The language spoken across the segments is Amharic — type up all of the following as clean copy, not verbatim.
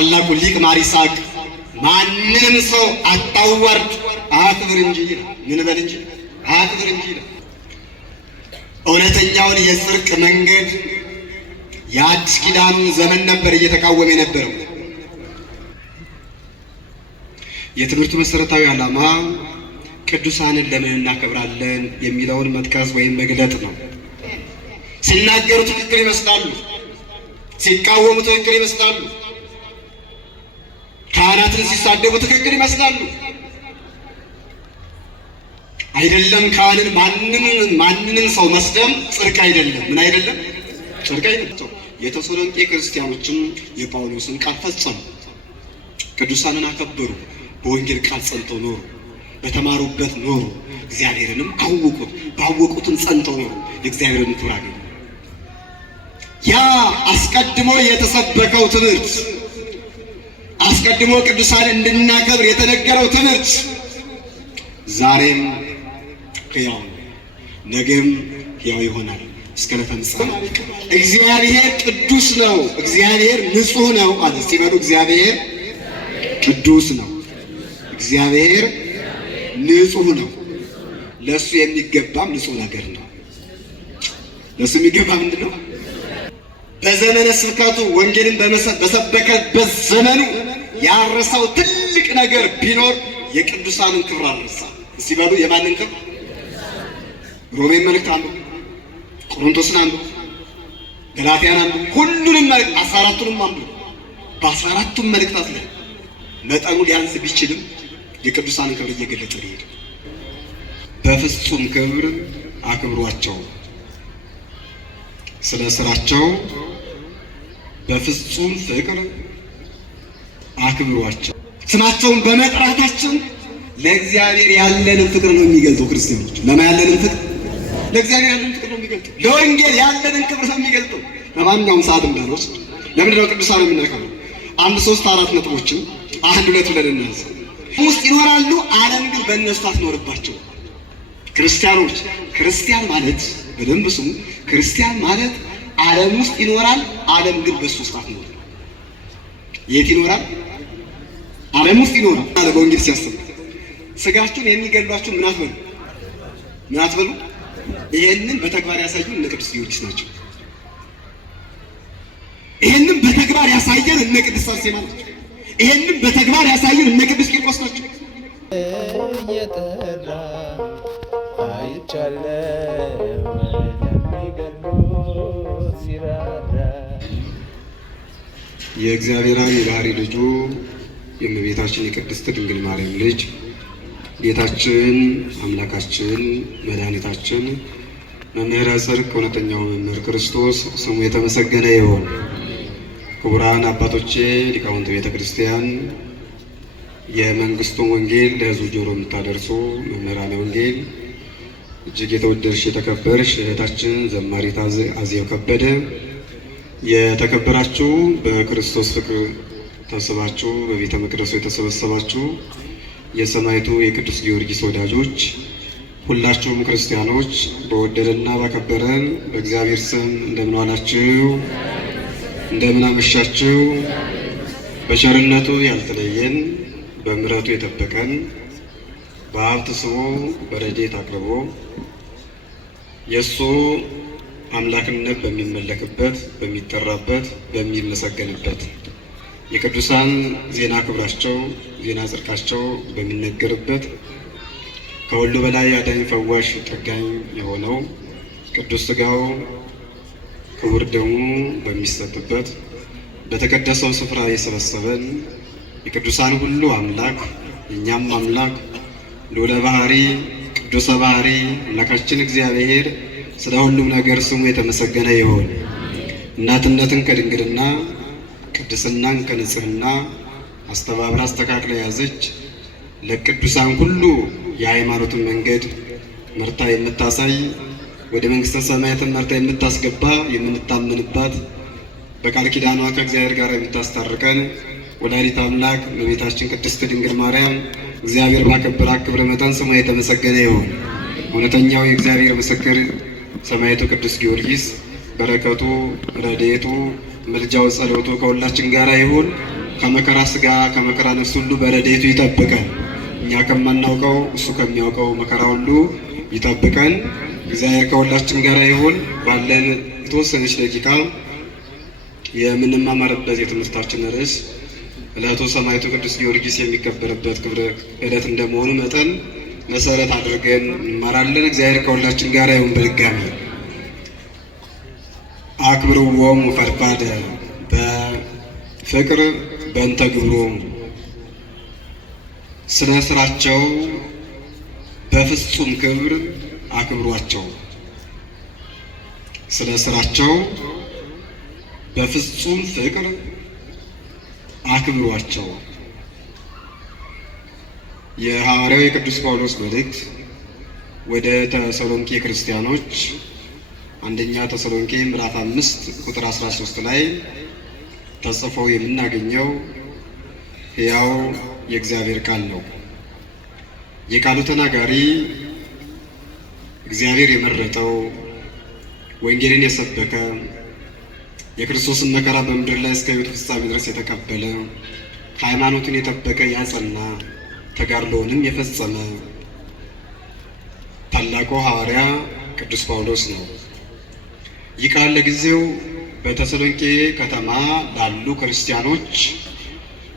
ታላቁ ሊቅ ማር ይስሐቅ ማንንም ሰው አታዋርድ አክብር እንጂ ይላል። ምን በል እንጂ አክብር እንጂ ይላል። እውነተኛውን የጽድቅ መንገድ የአዲስ ኪዳኑን ዘመን ነበር እየተቃወመ የነበረው። የትምህርቱ መሰረታዊ ዓላማ ቅዱሳንን ለምን እናከብራለን የሚለውን መጥቀስ ወይም መግለጥ ነው። ሲናገሩ ትክክል ይመስላሉ፣ ሲቃወሙ ትክክል ይመስላሉ፣ ካህናትን ሲሳደቡ ትክክል ይመስላሉ። አይደለም ካህንን ማንንም ሰው መስደም ጽድቅ አይደለም። ምን አይደለም? ጽድቅ አይደለም። የተሰሎንቄ ክርስቲያኖችም የጳውሎስን ቃል ፈጸሙ፣ ቅዱሳንን አከበሩ፣ በወንጌል ቃል ጸንተው ኖሩ፣ በተማሩበት ኖሩ፣ እግዚአብሔርንም አወቁት፣ ባወቁትም ጸንተው ኖሩ፣ የእግዚአብሔርን ክብር አገኙ። ያ አስቀድሞ የተሰበከው ትምህርት፣ አስቀድሞ ቅዱሳን እንድናከብር የተነገረው ትምህርት ዛሬም ሕያው ነው፣ ነገም ሕያው ይሆናል እስከ ዕለተ ምጽአት። እግዚአብሔር ቅዱስ ነው፣ እግዚአብሔር ንጹሕ ነው አለ። እስቲ በሉ እግዚአብሔር ቅዱስ ነው፣ እግዚአብሔር ንጹሕ ነው። ለእሱ የሚገባም ንጹሕ ነገር ነው። ለእሱ የሚገባ ምንድን ነው? በዘመነ ስብከቱ ወንጌልን በሰበከበት ዘመኑ ያረሳው ትልቅ ነገር ቢኖር የቅዱሳንን ክብር አልረሳ። እስቲ በሉ የማንን ክብር? ሮሜን መልእክት አንብቡ፣ ቆሮንቶስን አንብቡ፣ ገላትያን አንብቡ፣ ሁሉንም መልእክት 14ቱንም አንብቡ። በ14ቱም መልእክታት ላይ መጠኑ ሊያንስ ቢችልም የቅዱሳንን ክብር እየገለጠ ይሄድ። በፍጹም ክብር አክብሯቸው፣ ስለ ስራቸው በፍጹም ፍቅር አክብሯቸው። ስማቸውን በመጥራታችን ለእግዚአብሔር ያለንን ፍቅር ነው የሚገልጠው። ክርስቲያኖች ለማን ያለንን ፍቅር? ለእግዚአብሔር ያለንን ፍቅር ነው የሚገልጠው። ለወንጌል ያለንን ክብር ነው የሚገልጠው። ለማንኛውም ሰዓት እንዳልወስድ ለምንድነው ቅዱሳን የምናከብረው? 1 3 4 ነጥቦችን 1 2 ብለን እናንሳ። ውስጥ ይኖራሉ፣ ዓለም ግን በእነሱ አትኖርባቸው። ክርስቲያኖች፣ ክርስቲያን ማለት በደንብ ስሙ፣ ክርስቲያን ማለት ዓለም ውስጥ ይኖራል፣ ዓለም ግን በሱ ውስጥ አትኖርም። የት ይኖራል? ዓለም ውስጥ ይኖራል አለ በወንጌል ሲያስተምር። ስጋችሁን የሚገድሏችሁ ምን አትበሉ፣ ምን አትበሉ። ይሄንን በተግባር ያሳዩን እነ ቅዱስ ጊዮርጊስ ናቸው። ይሄንን በተግባር ያሳየን እነ ቅዱስ አርሴማ ናቸው። ይሄንን በተግባር ያሳየን እነ ቅዱስ ቂርቆስ ናቸው። እየጠራ አይቻለው ለሚገድሉት ሲራራ የእግዚአብሔር የባህሪ ልጁ የእመቤታችን የቅድስት ድንግል ማርያም ልጅ ጌታችን አምላካችን መድኃኒታችን መምህረ ጽድቅ እውነተኛው መምህር ክርስቶስ ስሙ የተመሰገነ ይሁን። ክቡራን አባቶቼ ሊቃውንት ቤተ ክርስቲያን፣ የመንግስቱን ወንጌል ለሕዝቡ ጆሮ የምታደርሱ መምህራነ ወንጌል፣ እጅግ የተወደድሽ የተከበርሽ እህታችን ዘማሪት አዜብ ከበደ፣ የተከበራችሁ በክርስቶስ ፍቅር ተስባችሁ በቤተ መቅደሱ የተሰበሰባችሁ የሰማዕቱ የቅዱስ ጊዮርጊስ ወዳጆች ሁላችሁም ክርስቲያኖች በወደደና ባከበረን በእግዚአብሔር ስም እንደምን ዋላችሁ? እንደምን አመሻችሁ? በቸርነቱ ያልተለየን በምሕረቱ የጠበቀን በሀብት ስቦ በረድኤት አቅርቦ የእሱ አምላክነት በሚመለክበት በሚጠራበት በሚመሰገንበት የቅዱሳን ዜና ክብራቸው ዜና ጽድቃቸው በሚነገርበት ከሁሉ በላይ አዳኝ ፈዋሽ ጠጋኝ የሆነው ቅዱስ ሥጋው ክቡር ደሙ በሚሰጥበት በተቀደሰው ስፍራ የሰበሰበን የቅዱሳን ሁሉ አምላክ የእኛም አምላክ ልዑለ ባሕሪ ቅዱሰ ባሕሪ አምላካችን እግዚአብሔር ስለ ሁሉም ነገር ስሙ የተመሰገነ ይሁን። እናትነትን ከድንግልና ቅድስናን ከንጽህና አስተባብራ አስተካክላ ያዘች ለቅዱሳን ሁሉ የሃይማኖትን መንገድ መርታ የምታሳይ ወደ መንግስተ ሰማያትን መርታ የምታስገባ የምንታመንባት በቃል ኪዳኗ ከእግዚአብሔር ጋር የምታስታርቀን ወላዲተ አምላክ እመቤታችን ቅድስት ድንግል ማርያም እግዚአብሔር ባከበራት ክብረ መጠን ስሟ የተመሰገነ ይሁን። እውነተኛው የእግዚአብሔር ምስክር ሰማዕቱ ቅዱስ ጊዮርጊስ በረከቱ ረድኤቱ ምልጃው ጸሎቱ ከሁላችን ጋር ይሁን። ከመከራ ሥጋ ከመከራ ነፍስ ሁሉ በረድኤቱ ይጠብቀን። እኛ ከማናውቀው እሱ ከሚያውቀው መከራ ሁሉ ይጠብቀን። እግዚአብሔር ከሁላችን ጋር ይሁን። ባለን የተወሰነች ደቂቃ የምንማማርበት የትምህርታችን ርዕስ ዕለቱ ሰማዕቱ ቅዱስ ጊዮርጊስ የሚከበርበት ክብረ ዕለት እንደመሆኑ መጠን መሰረት አድርገን እንማራለን። እግዚአብሔር ከሁላችን ጋር ይሁን። በድጋሚ አክብርዎሙ ፈድፋደ በፍቅር በእንተ ግብሮሙ፣ ስለ ስራቸው በፍጹም ክብር አክብሯቸው። ስለ ስራቸው በፍጹም ፍቅር አክብሯቸው። የሐዋርያው የቅዱስ ጳውሎስ መልእክት ወደ ተሰሎንቄ ክርስቲያኖች አንደኛ ተሰሎንቄ ምዕራፍ 5 ቁጥር 13 ላይ ተጽፎ የምናገኘው ሕያው የእግዚአብሔር ቃል ነው። የቃሉ ተናጋሪ እግዚአብሔር የመረጠው ወንጌልን የሰበከ የክርስቶስን መከራ በምድር ላይ እስከ ሕይወቱ ፍጻሜ ድረስ የተቀበለ ሃይማኖትን የጠበቀ ያጸና ተጋድሎውንም የፈጸመ ታላቁ ሐዋርያ ቅዱስ ጳውሎስ ነው። ይህ ቃል ለጊዜው በተሰሎንቄ ከተማ ላሉ ክርስቲያኖች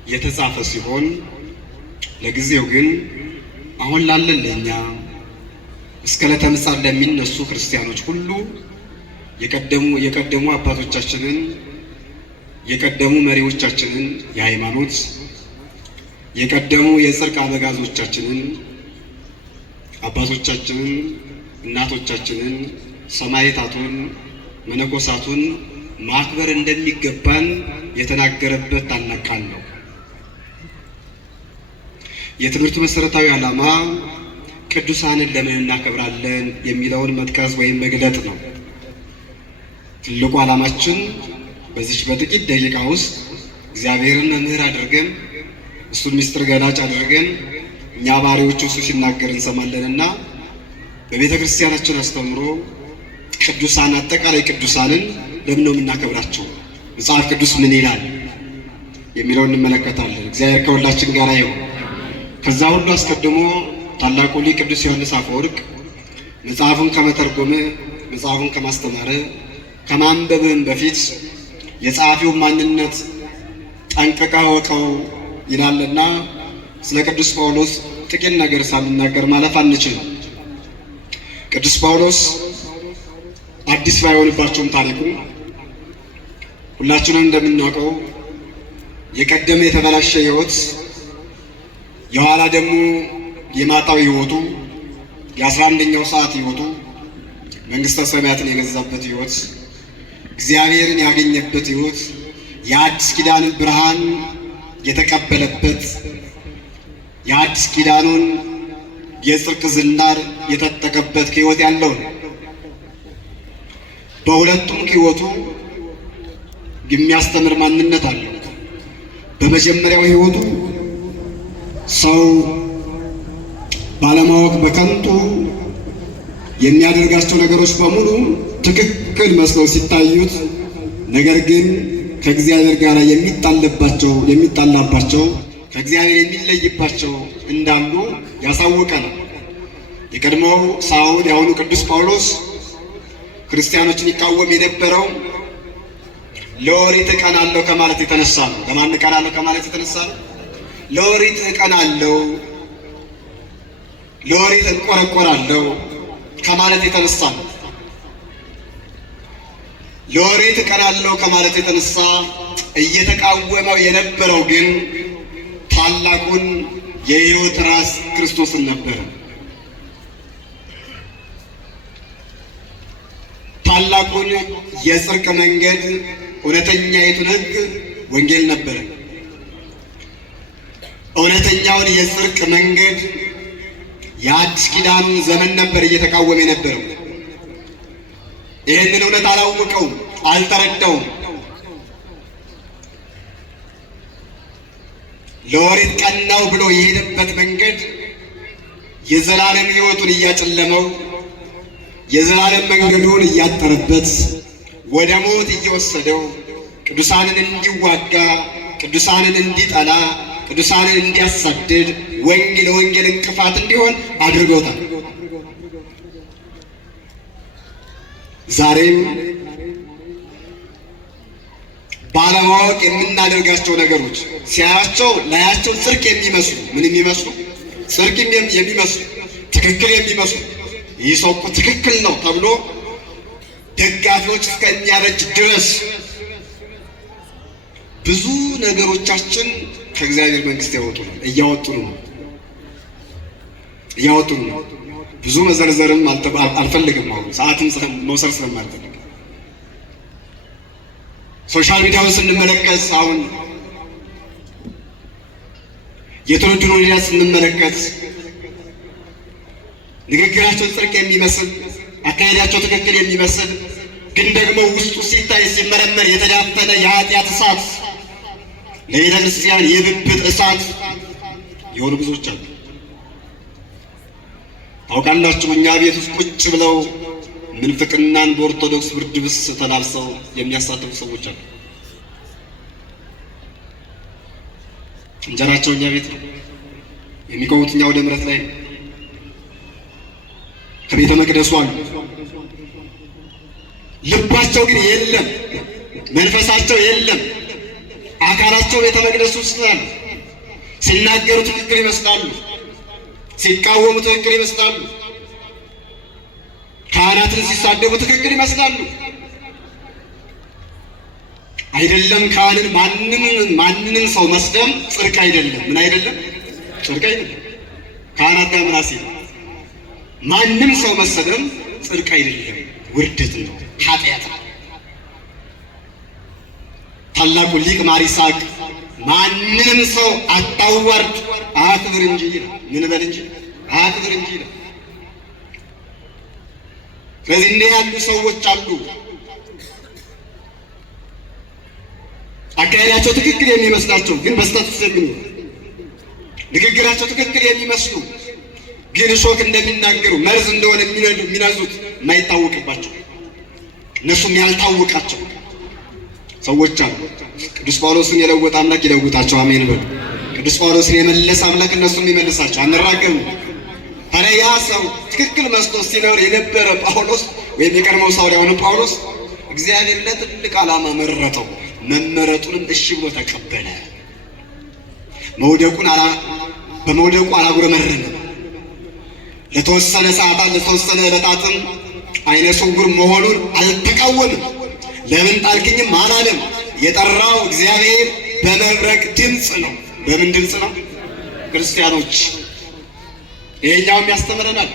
የተጻፈ ሲሆን ለጊዜው ግን አሁን ላለን ለእኛ እስከ ዕለተ ምጽአት ለሚነሱ ክርስቲያኖች ሁሉ የቀደሙ አባቶቻችንን የቀደሙ መሪዎቻችንን የሃይማኖት የቀደሙ የጽድቅ አበጋዞቻችንን አባቶቻችንን እናቶቻችንን ሰማዕታቱን መነኮሳቱን ማክበር እንደሚገባን የተናገረበት ታላቅ ቃል ነው። የትምህርቱ መሰረታዊ ዓላማ ቅዱሳንን ለምን እናከብራለን የሚለውን መጥቀስ ወይም መግለጥ ነው። ትልቁ ዓላማችን በዚች በጥቂት ደቂቃ ውስጥ እግዚአብሔርን መምህር አድርገን እሱን ምስጢር ገላጭ አድርገን እኛ ባሪዎቹ እሱ ሲናገር እንሰማለንና በቤተ ክርስቲያናችን አስተምሮ ቅዱሳን አጠቃላይ ቅዱሳንን ለምን ነው የምናከብራቸው? መጽሐፍ ቅዱስ ምን ይላል የሚለውን እንመለከታለን። እግዚአብሔር ከሁላችን ጋር ይሁን። ከዛ ሁሉ አስቀድሞ ታላቁ ሊቅ ቅዱስ ዮሐንስ አፈወርቅ መጽሐፉን ከመተርጎም መጽሐፉን ከማስተማር ከማንበብም በፊት የጸሐፊውን ማንነት ጠንቅቀህ እወቀው ይላልና ስለ ቅዱስ ጳውሎስ ጥቂት ነገር ሳንናገር ማለፍ አንችልም። ቅዱስ ጳውሎስ አዲስ ባይሆንባቸውም ታሪኩ ሁላችንም እንደምናውቀው የቀደመ የተበላሸ ሕይወት የኋላ ደግሞ የማጣው ሕይወቱ የ11ኛው ሰዓት ሕይወቱ መንግሥተ ሰማያትን የገዛበት ሕይወት እግዚአብሔርን ያገኘበት ሕይወት የአዲስ ኪዳን ብርሃን የተቀበለበት የአዲስ ኪዳኑን የጽድቅ ዝናር የተጠቀበት ሕይወት ያለው ነው። በሁለቱም ሕይወቱ የሚያስተምር ማንነት አለው። በመጀመሪያው ሕይወቱ ሰው ባለማወቅ በከንቱ የሚያደርጋቸው ነገሮች በሙሉ ትክክል መስለው ሲታዩት፣ ነገር ግን ከእግዚአብሔር ጋር የሚጣላባቸው ከእግዚአብሔር የሚለይባቸው እንዳሉ ያሳውቀናል። የቀድሞው ሳውል የአሁኑ ቅዱስ ጳውሎስ ክርስቲያኖችን ይቃወም የነበረው ለኦሪት እቀናለሁ ከማለት የተነሳ ነው። ለማን እቀናለሁ ከማለት የተነሳ ነው? ለኦሪት እቀናለሁ፣ ለኦሪት እንቆረቆራለሁ ከማለት የተነሳ ነው። ለኦሪት እቀናለሁ ከማለት የተነሳ እየተቃወመው የነበረው ግን ታላቁን የሕይወት ራስ ክርስቶስን ነበር። ታላቁን የጽድቅ መንገድ እውነተኛይቱን ሕግ ወንጌል ነበረ። እውነተኛውን የጽድቅ መንገድ የአዲስ ኪዳኑን ዘመን ነበር እየተቃወመ የነበረው። ይህንን እውነት አላወቀውም፣ አልተረዳውም። ለኦሪት ቀናው ብሎ የሄደበት መንገድ የዘላለም ሕይወቱን እያጨለመው የዘላለም መንገዱን እያጠረበት ወደ ሞት እየወሰደው ቅዱሳንን እንዲዋጋ ቅዱሳንን እንዲጠላ፣ ቅዱሳንን እንዲያሳድድ፣ ለወንጌል እንቅፋት እንዲሆን አድርገውታል። ዛሬም ባለማወቅ የምናደርጋቸው ነገሮች ሲያያቸው ላያቸው ጽድቅ የሚመስሉ ምን የሚመስሉ ጽድቅ የሚመስሉ ትክክል የሚመስሉ ይህ ሰው እኮ ትክክል ነው ተብሎ ደጋፊዎች እስከሚያረጅ ድረስ ብዙ ነገሮቻችን ከእግዚአብሔር መንግስት እያወጡ ነው። ብዙ መዘርዘርም አልፈልግም። አሁን ሰዓትም መውሰድ ስለማልፈልግ ሶሻል ሚዲያውን ስንመለከት አሁን የትውልዱን ሁኔታ ስንመለከት ንግግራቸው ጽድቅ የሚመስል አካሄዳቸው ትክክል የሚመስል ግን ደግሞ ውስጡ ሲታይ ሲመረመር የተዳፈነ የኃጢአት እሳት ለቤተ ክርስቲያን የብብት እሳት የሆኑ ብዙዎች አሉ። ታውቃላችሁ፣ እኛ ቤት ውስጥ ቁጭ ብለው ምንፍቅናን በኦርቶዶክስ ብርድ ልብስ ተላብሰው የሚያሳትፉ ሰዎች አሉ። እንጀራቸው እኛ ቤት ነው፣ የሚቆሙት እኛ ወደ ምሕረት ላይ ነው። ከቤተ መቅደሱ አሉ፣ ልባቸው ግን የለም፣ መንፈሳቸው የለም። አካላቸው ቤተ መቅደሱ ውስጥ አሉ። ሲናገሩ ትክክል ይመስላሉ፣ ሲቃወሙ ትክክል ይመስላሉ፣ ካህናትን ሲሳደቡ ትክክል ይመስላሉ። አይደለም ካህንን ማንንም ሰው መስደም ጽድቅ አይደለም። ምን አይደለም? ጽድቅ አይደለም። ካህናት ጋር ምናሴ ማንም ሰው መሰደም ጽድቅ አይደለም፣ ውርደት ነው፣ ኃጢአት ነው። ታላቁ ሊቅ ማር ይስሐቅ ማንንም ሰው አታዋርድ አክብር እንጂ ይላል። ምን በል እንጂ አክብር እንጂ ይላል። ስለዚህ እንዲህ ያሉ ሰዎች አሉ። አካሄዳቸው ትክክል የሚመስላቸው ግን በስተት ውስጥ የሚኖሩ፣ ንግግራቸው ትክክል የሚመስሉ ግን እሾክ እንደሚናገሩ መርዝ እንደሆነ የሚነዙት የማይታወቅባቸው እነሱም ያልታወቃቸው ሰዎች አሉ። ቅዱስ ጳውሎስን የለወጠ አምላክ ይለውጣቸው፣ አሜን በሉ። ቅዱስ ጳውሎስን የመለሰ አምላክ እነሱም ይመልሳቸው፣ አንራገሙ። ታዲያ ያ ሰው ትክክል መስሎ ሲኖር የነበረ ጳውሎስ ወይም የቀድሞው ሳውሪያውን ጳውሎስ እግዚአብሔር ለትልቅ ዓላማ መረጠው። መመረጡንም እሺ ብሎ ተቀበለ። በመውደቁ አላጉረመረመም። ለተወሰነ ሰዓታት ለተወሰነ ዕለታትም አይነ ስውር መሆኑን አልተቃወምም። ለምን ጣልክኝም አላለም። የጠራው እግዚአብሔር በመብረቅ ድምፅ ነው። በምን ድምፅ ነው? ክርስቲያኖች፣ ይሄኛውም ያስተምረናል።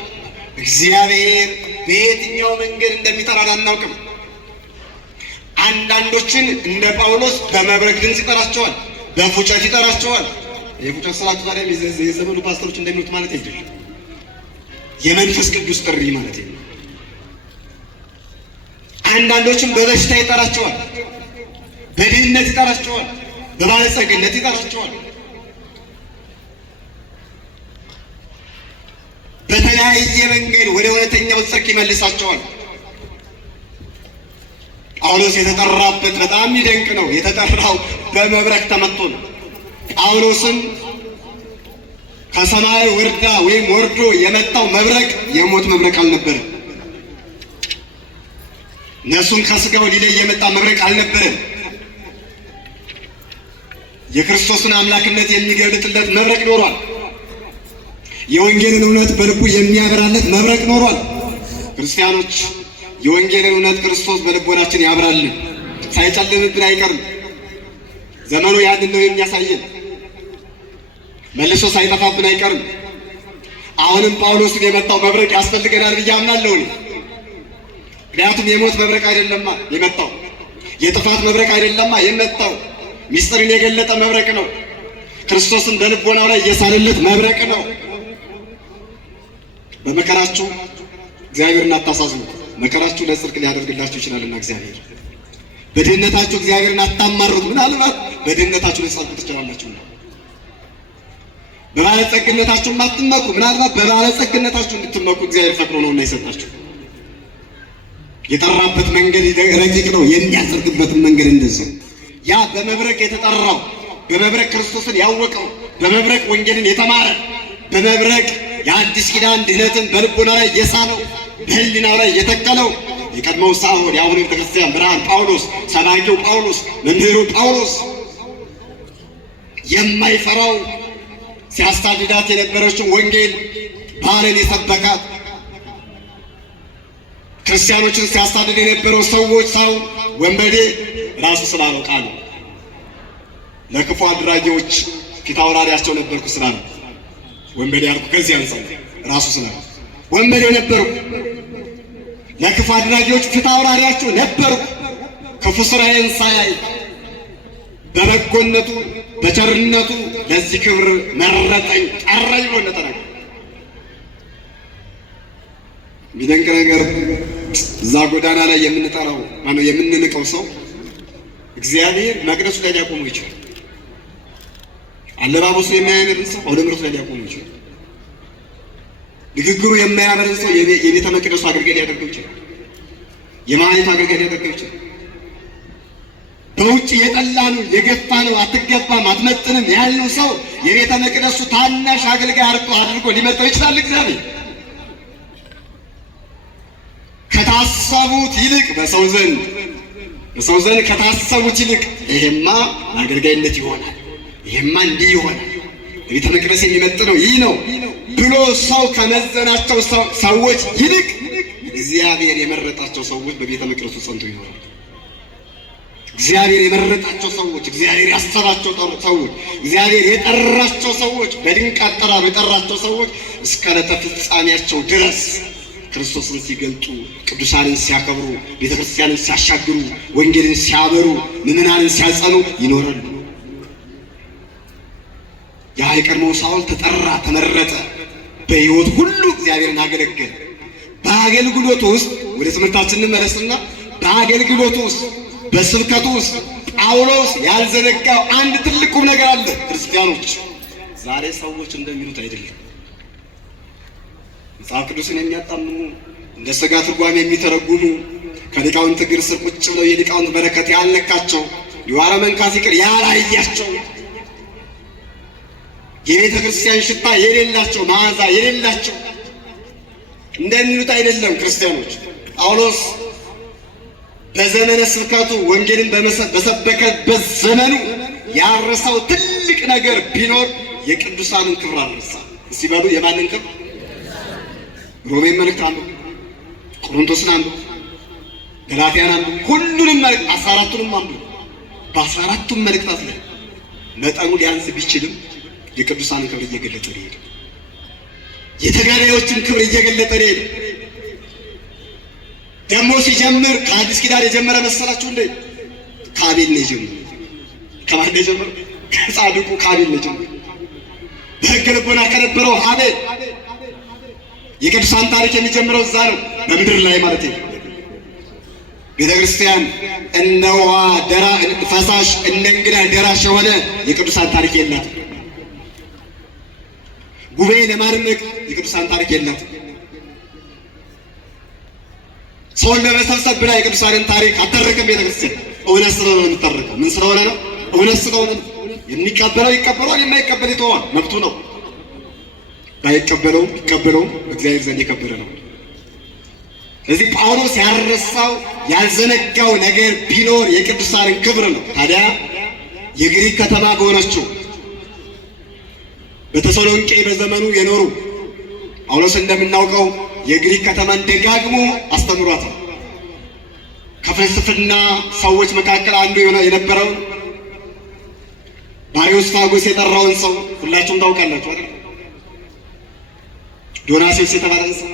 እግዚአብሔር በየትኛው መንገድ እንደሚጠራን አናውቅም። አንዳንዶችን እንደ ጳውሎስ በመብረቅ ድምፅ ይጠራቸዋል፣ በፉጨት ይጠራቸዋል። የፉጨት ስራቱ ታዲያ የዘመኑ ፓስተሮች እንደሚሉት ማለት አይደለም። የመንፈስ ቅዱስ ጥሪ ማለት ነው። አንዳንዶችን በበሽታ ይጠራቸዋል፣ በድህነት ይጠራቸዋል፣ በባለጸግነት ይጠራቸዋል። በተለያየ መንገድ ወደ እውነተኛው ጽድቅ ይመልሳቸዋል። ጳውሎስ የተጠራበት በጣም የሚደንቅ ነው። የተጠራው በመብረቅ ተመቶ ነው። ጳውሎስም ከሰማይ ወርዳ ወይም ወርዶ የመጣው መብረቅ የሞት መብረቅ አልነበረም። ነፍሱን ከስጋው ሊለይ የመጣ መብረቅ አልነበረም። የክርስቶስን አምላክነት የሚገልጥለት መብረቅ ኖሯል። የወንጌልን እውነት በልቡ የሚያበራለት መብረቅ ኖሯል። ክርስቲያኖች፣ የወንጌልን እውነት ክርስቶስ በልቦናችን ያብራልን፣ ሳይጨልምብን አይቀርም። ዘመኑ ያንን ነው የሚያሳየን፣ መልሶ ሳይጠፋብን አይቀርም። አሁንም ጳውሎስን የመጣው መብረቅ ያስፈልገናል ብዬ አምናለሁ። ምክንያቱም የሞት መብረቅ አይደለማ የመጣው፣ የጥፋት መብረቅ አይደለማ የመጣው፣ ሚስጥርን የገለጠ መብረቅ ነው። ክርስቶስን በልቦናው ላይ እየሳለለት መብረቅ ነው። በመከራችሁ እግዚአብሔርን አታሳዝኑ። መከራችሁ ለጽድቅ ሊያደርግላችሁ ይችላልና እግዚአብሔር። በድህነታችሁ እግዚአብሔርን አታማሩት። ምናልባት በድህነታችሁ ልትጸድቁ ትችላላችሁ። በባለጸግነታችሁ አትመኩ። ምናልባት በባለጸግነታችሁ እንድትመኩ እግዚአብሔር ፈቅዶ ነውና የሰጣችሁ። የጠራበት መንገድ ረቂቅ ነው፣ የሚያጸድቅበትን መንገድ እንደዚህ። ያ በመብረቅ የተጠራው በመብረቅ ክርስቶስን ያወቀው፣ በመብረቅ ወንጌልን የተማረ፣ በመብረቅ የአዲስ ኪዳን ድህነትን በልቦና ላይ የሳለው፣ በህሊናው ላይ የተከለው የቀድሞው ሳኦል የአሁኑ ቤተክርስቲያን ብርሃን ጳውሎስ፣ ሰባኪው ጳውሎስ፣ መምህሩ ጳውሎስ የማይፈራው ሲያሳድዳት የነበረችውን ወንጌል ባለን የሰበካት ክርስቲያኖችን ሲያሳድድ የነበረው ሰዎች ሰው ወንበዴ ራሱ ስላለው ቃሉ ለክፉ አድራጊዎች ፊት አውራሪያቸው ነበርኩ ስላለው ወንበዴ ያልኩ ከዚህ አንፃር ራሱ ስላለው ወንበዴ ነበርኩ፣ ለክፉ አድራጊዎች ፊት አውራሪያቸው ነበርኩ፣ ክፉ ስራዬን ሳያይ በበጎነቱ በቸርነቱ ለዚህ ክብር መረጠኝ ጠራኝ ብሎ እንደተናገረ የሚደንቅ ነገር እዛ ጎዳና ላይ የምንጠራው ማነው የምንንቀው ሰው እግዚአብሔር መቅደሱ ላይ ሊያቆመው ይችላል። አለባበሱ የማያምርን ሰው ወደ ምርቱ ላይ ሊያቆመው ይችላል። ንግግሩ የማያምርን ሰው የቤተ መቅደሱ አገልጋይ ሊያደርገው ይችላል። የማህሌቱ አገልጋይ ሊያደርገው ይችላል። በውጭ የጠላነው የገፋነው አትገባም አትመጥንም ያልነው ሰው የቤተ መቅደሱ ታናሽ አገልጋይ አድርጎ ሊመጣው ይችላል። እግዚአብሔር ከታሰቡት ይልቅ በሰው ዘንድ ከታሰቡት ይልቅ ይሄማ አገልጋይነት ይሆናል፣ ይሄማ እንዲህ ይሆናል፣ በቤተ መቅደስ የሚመጥነው ይህ ነው ብሎ ሰው ከመዘናቸው ሰዎች ይልቅ እግዚአብሔር የመረጣቸው ሰዎች በቤተ መቅደሱ ጸንቶ ይኖራሉ። እግዚአብሔር የመረጣቸው ሰዎች፣ እግዚአብሔር ያሰባቸው ሰዎች፣ እግዚአብሔር የጠራቸው ሰዎች፣ በድንቅ አጠራሩ የጠራቸው ሰዎች እስከ ዕለተ ፍጻሜያቸው ድረስ ክርስቶስን ሲገልጡ፣ ቅዱሳንን ሲያከብሩ፣ ቤተክርስቲያንን ሲያሻግሩ፣ ወንጌልን ሲያበሩ፣ ምዕመናንን ሲያጸኑ ይኖራሉ። ያ የቀድሞው ሳኦል ተጠራ፣ ተመረጠ፣ በሕይወት ሁሉ እግዚአብሔርን አገለገለ። በአገልግሎቱ ውስጥ ወደ ትምህርታችን እንመለስና በአገልግሎቱ ውስጥ በስብከቱ ውስጥ ጳውሎስ ያልዘነጋው አንድ ትልቅ ቁም ነገር አለ። ክርስቲያኖች ዛሬ ሰዎች እንደሚሉት አይደለም። መጽሐፍ ቅዱስን የሚያጣምሙ እንደ ሥጋ ትርጓሜ የሚተረጉሙ ከሊቃውንት እግር ስር ቁጭ ብለው የሊቃውንት በረከት ያልነካቸው የዋረ መንካስ ይቅር ያላያቸው የቤተ ክርስቲያን ሽታ የሌላቸው መዓዛ የሌላቸው እንደሚሉት አይደለም። ክርስቲያኖች ጳውሎስ በዘመነ ስብከቱ ወንጌልን በሰበከበት ዘመኑ ያረሳው ትልቅ ነገር ቢኖር የቅዱሳንን ክብር አልረሳ። እስቲ በሉ የማንን ክብር? ሮሜን መልእክት አንብቡ፣ ቆሮንቶስን አንብቡ፣ ገላትያን አንብቡ፣ ሁሉንም መልእክት 14ቱንም አንብቡ። በ14ቱም መልእክታት ላይ መጠኑ ሊያንስ ቢችልም የቅዱሳንን ክብር እየገለጠ ነው። የተጋዳዮችን ክብር እየገለጠ ነው። ደግሞ ሲጀምር ከአዲስ ኪዳን የጀመረ መሰላችሁ እንዴ? ከአቤል ነው የጀመረው። ከማን ነው የጀመረው? ከጻድቁ ከአቤል ነው የጀመረው። በሕገ ልቦና ከነበረው አቤል የቅዱሳን ታሪክ የሚጀምረው እዛ ነው፣ በምድር ላይ ማለት ነው። ቤተ ክርስቲያን እነ ውሃ ፈሳሽ እነ እንግዳ ደራሽ የሆነ የቅዱሳን ታሪክ የላትም። ጉባኤ ለማድረግ የቅዱሳን ታሪክ የላትም። ሰውን ለመሰብሰብ ብላ የቅዱሳንን ታሪክ አተረከም። ቤተ ክርስቲያን እውነት ስለሆነ የምትተረከው ምን ስለሆነ ነው? እውነት ስለሆነ ነው። የሚቀበለው ይቀበለዋል፣ የማይቀበል ይተዋል፣ መብቱ ነው። ባይቀበለውም ቢቀበለውም በእግዚአብሔር ዘንድ የከበረ ነው። ስለዚህ ጳውሎስ ያልረሳው ያልዘነጋው ነገር ቢኖር የቅዱሳንን ክብር ነው። ታዲያ የግሪክ ከተማ በሆነችው በተሰሎንቄ በዘመኑ የኖሩ ጳውሎስ እንደምናውቀው የግሪክ ከተማን ደጋግሞ አስተምሯታል። ከፍልስፍና ሰዎች መካከል አንዱ የነበረው አርዮስፋጎስ የጠራውን ሰው ሁላችሁም ታውቃላችሁ አይደል? ዲዮናስዮስ የተባለን ሰው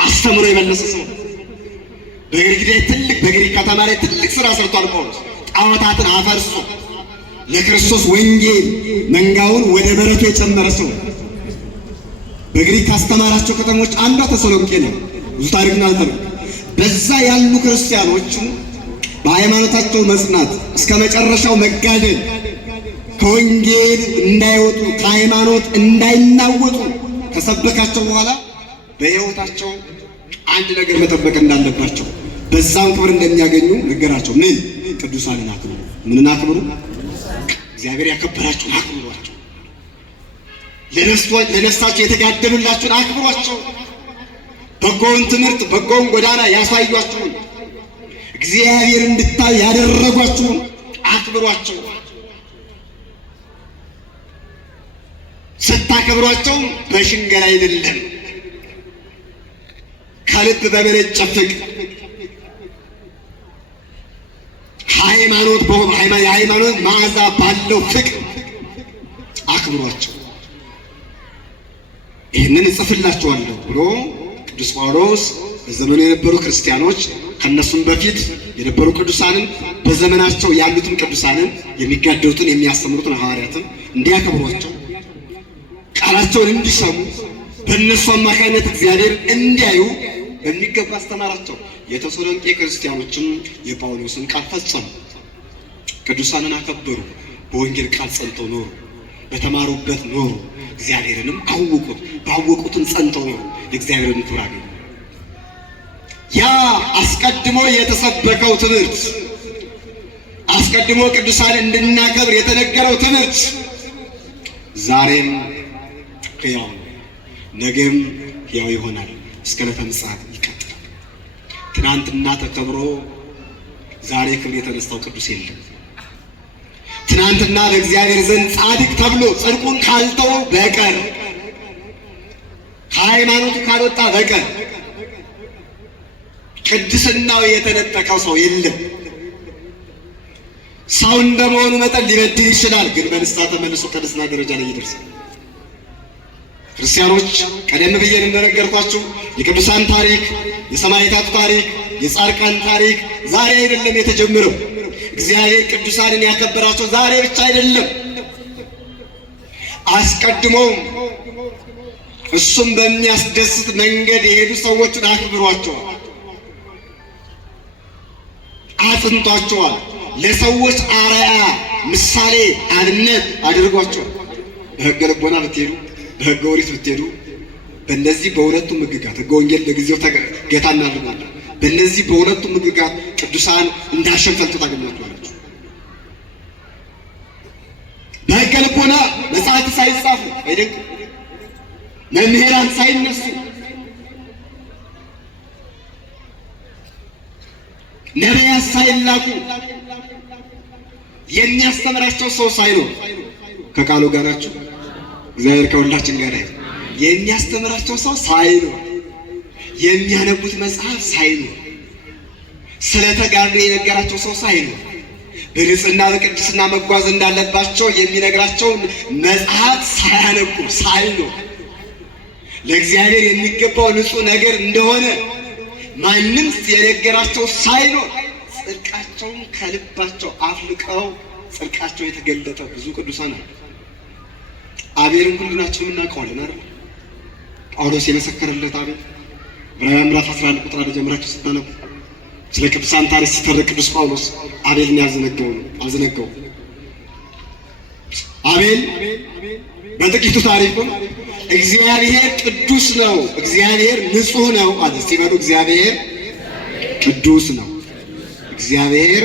አስተምሮ የመለሰ ሰው በግሪክ ከተማ ላይ ትልቅ ስራ ሰርቷል ጳውሎስ። ጣዖታትን አፈርሶ ለክርስቶስ ወንጌል መንጋውን ወደ በረቱ የጨመረ ሰው። በግሪክ ካስተማራቸው ከተሞች አንዷ ተሰሎንቄ ነው። ብዙ ታሪክና አልተነው። በዛ ያሉ ክርስቲያኖች በሃይማኖታቸው መጽናት እስከ መጨረሻው መጋደል፣ ከወንጌል እንዳይወጡ ከሃይማኖት እንዳይናወጡ ከሰበካቸው በኋላ በሕይወታቸው አንድ ነገር መጠበቅ እንዳለባቸው በዛም ክብር እንደሚያገኙ ነገራቸው። ምን? ቅዱሳንን አክብሩ። ምንን አክብሩ? እግዚአብሔር ያከበራችሁን አክብሯቸው። ለነፍሳቸው የተጋደሉላችሁን አክብሯቸው። በጎውን ትምህርት በጎውን ጎዳና ያሳዩአችሁን እግዚአብሔር እንድታዩ ያደረጓችሁን አክብሯቸው። ስታከብሯቸው በሽንገላ አይደለም፣ ከልብ በመነጨ ፍቅር የሃይማኖት መዓዛ ባለው ፍቅር አክብሯቸው። ይህንን እጽፍላችኋለሁ ብሎ ቅዱስ ጳውሎስ በዘመኑ የነበሩ ክርስቲያኖች ከነሱም በፊት የነበሩ ቅዱሳንን በዘመናቸው ያሉትን ቅዱሳንን የሚጋደሉትን የሚያስተምሩትን ሐዋርያትን እንዲያከብሯቸው ቃላቸውን እንዲሰሙ በእነሱ አማካይነት እግዚአብሔር እንዲያዩ በሚገባ አስተማራቸው። የተሰሎንቄ ክርስቲያኖችም የጳውሎስን ቃል ፈጸሙ፣ ቅዱሳንን አከበሩ፣ በወንጌል ቃል ጸንተው ኖሩ፣ በተማሩበት ኖሩ፣ እግዚአብሔርንም አወቁት፣ ባወቁትን ጸንተው ኖሩ፣ የእግዚአብሔርን ክብር አገኙ። ያ አስቀድሞ የተሰበከው ትምህርት፣ አስቀድሞ ቅዱሳን እንድናከብር የተነገረው ትምህርት ዛሬም ሕያው ነው፣ ነገም ሕያው ይሆናል፣ እስከ ዕለተ ምጽአት ይቀጥላል። ትናንትና ተከብሮ ዛሬ ክብር የተነሳው ቅዱስ የለም። ትናንትና በእግዚአብሔር ዘንድ ጻድቅ ተብሎ ጽድቁን ካልተው በቀር ከሃይማኖቱ ካልወጣ በቀር ቅድስናው የተነጠቀው ሰው የለም። ሰው እንደመሆኑ መጠን ሊበድል ይችላል፣ ግን በንስሐ ተመልሶ ቅድስና ደረጃ ላይ ይደርሳል። ክርስቲያኖች ቀደም ብዬ እንደነገርኳችሁ የቅዱሳን ታሪክ፣ የሰማዕታቱ ታሪክ፣ የጻድቃን ታሪክ ዛሬ አይደለም የተጀመረው። እግዚአብሔር ቅዱሳንን ያከበራቸው ዛሬ ብቻ አይደለም፣ አስቀድሞም እሱም በሚያስደስት መንገድ የሄዱ ሰዎችን አክብሯቸዋል፣ አጽንቷቸዋል፣ ለሰዎች አርአያ ምሳሌ አብነት አድርጓቸዋል። በሕገ ልቦና ብትሄዱ፣ በሕገ ኦሪት ብትሄዱ፣ በእነዚህ በሁለቱ ሕግጋት ሕገ ወንጌል ለጊዜው ጌታ እናድርጋለን። በእነዚህ በሁለቱ ሕግጋት ቅዱሳን እንዳሸንፈልቶ ታገኟቸዋላችሁ። በሕገ ልቦና መጽሐፍት ሳይጻፉ አይደንቅም፣ መምህራን ሳይነሱ፣ ነቢያት ሳይላኩ፣ የሚያስተምራቸው ሰው ሳይኖር ከቃሉ ጋር ናችሁ። እግዚአብሔር ከሁላችን ጋር ይሁን። የሚያስተምራቸው ሰው ሳይኖር፣ የሚያነቡት መጽሐፍ ሳይኖር፣ ስለ ተጋድሎ የነገራቸው ሰው ሳይኖር፣ በንጽሕና በቅድስና መጓዝ እንዳለባቸው የሚነግራቸው መጽሐፍ ሳያነቡ ሳይኖር፣ ለእግዚአብሔር የሚገባው ንጹሕ ነገር እንደሆነ ማንም የነገራቸው ሳይኖር ጽድቃቸውን ከልባቸው አፍልቀው ጽድቃቸው የተገለጠ ብዙ ቅዱሳን አሉ። አቤልን ሁላችንም እናውቀዋለን አይደል? ጳውሎስ የመሰከረለት አቤል ዕብራውያን ምዕራፍ 11 ቁጥር 1 ጀምራችሁ ስታነቡ ስለ ቅዱሳን ታሪክ ሲተርክ ቅዱስ ጳውሎስ አቤልን አልዘነጋው። አቤል በጥቂቱ ታሪኩን እግዚአብሔር ቅዱስ ነው፣ እግዚአብሔር ንጹሕ ነው አለ። ሲበሉ እግዚአብሔር ቅዱስ ነው፣ እግዚአብሔር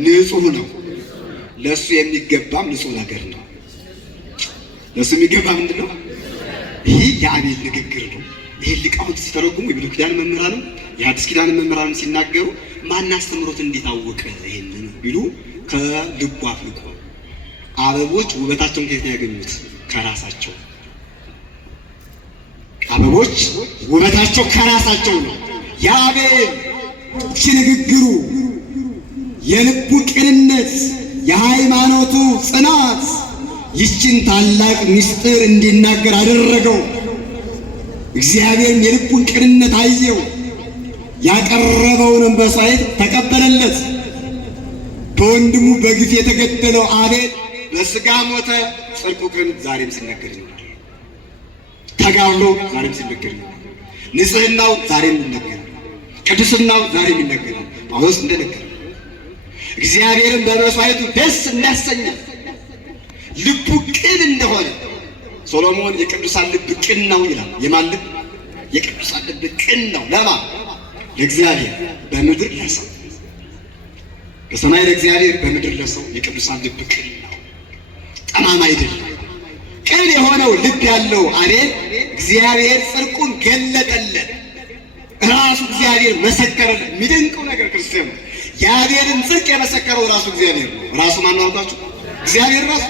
ንጹሕ ነው። ለእሱ የሚገባም ንጹሕ ነገር ነው። ለእሱ የሚገባ ምንድን ነው? ይህ የአቤል ንግግር ነው። ይህ ሊቃውንት ሲተረጉሙ የብሉይ ኪዳን መምህራንም የሐዲስ ኪዳን መምህራንም ሲናገሩ ማን አስተምሮት እንዴት አወቀ ይሄንን ቢሉ ከልቡ አፍልቆ። አበቦች ውበታቸውን ከየት ነው ያገኙት? ከራሳቸው። አበቦች ውበታቸው ከራሳቸው ነው። የአቤል እቺ ንግግሩ፣ የልቡ ቅንነት፣ የሃይማኖቱ ጽናት ይችን ታላቅ ምስጢር እንዲናገር አደረገው። እግዚአብሔርም የልቡን ቅንነት አየው፣ ያቀረበውንም መስዋዕት ተቀበለለት። በወንድሙ በግፍ የተገደለው አቤል በሥጋ ሞተ፣ ጽድቁ ግን ዛሬም ሲነገር ይኖራል። ተጋድሎ ዛሬም ሲነገር ይኖራል። ንጽሕናው ዛሬም ይነገራል። ቅድስናው ዛሬም ይነገራል። ጳውሎስ እንደነገረ እግዚአብሔርን በመስዋዕቱ ደስ እንዳሰኘ ልቡ ቅን እንደሆነ ሶሎሞን የቅዱሳን ልብ ቅን ነው ይላል። የማን ልብ? የቅዱሳን ልብ ቅን ነው። ለማ? ለእግዚአብሔር፣ በምድር ለሰው። በሰማይ ለእግዚአብሔር፣ በምድር ለሰው። የቅዱሳን ልብ ቅን ነው። ጠማማ አይደለም። ቅን የሆነው ልብ ያለው አቤል እግዚአብሔር ጽድቁን ገለጠለት። ራሱ እግዚአብሔር መሰከረለት። የሚደንቀው ነገር ክርስቲያኑ የአቤልን ጽድቅ የመሰከረው ራሱ እግዚአብሔር ነው። ራሱ ማን አውቃችሁ? እግዚአብሔር ራሱ።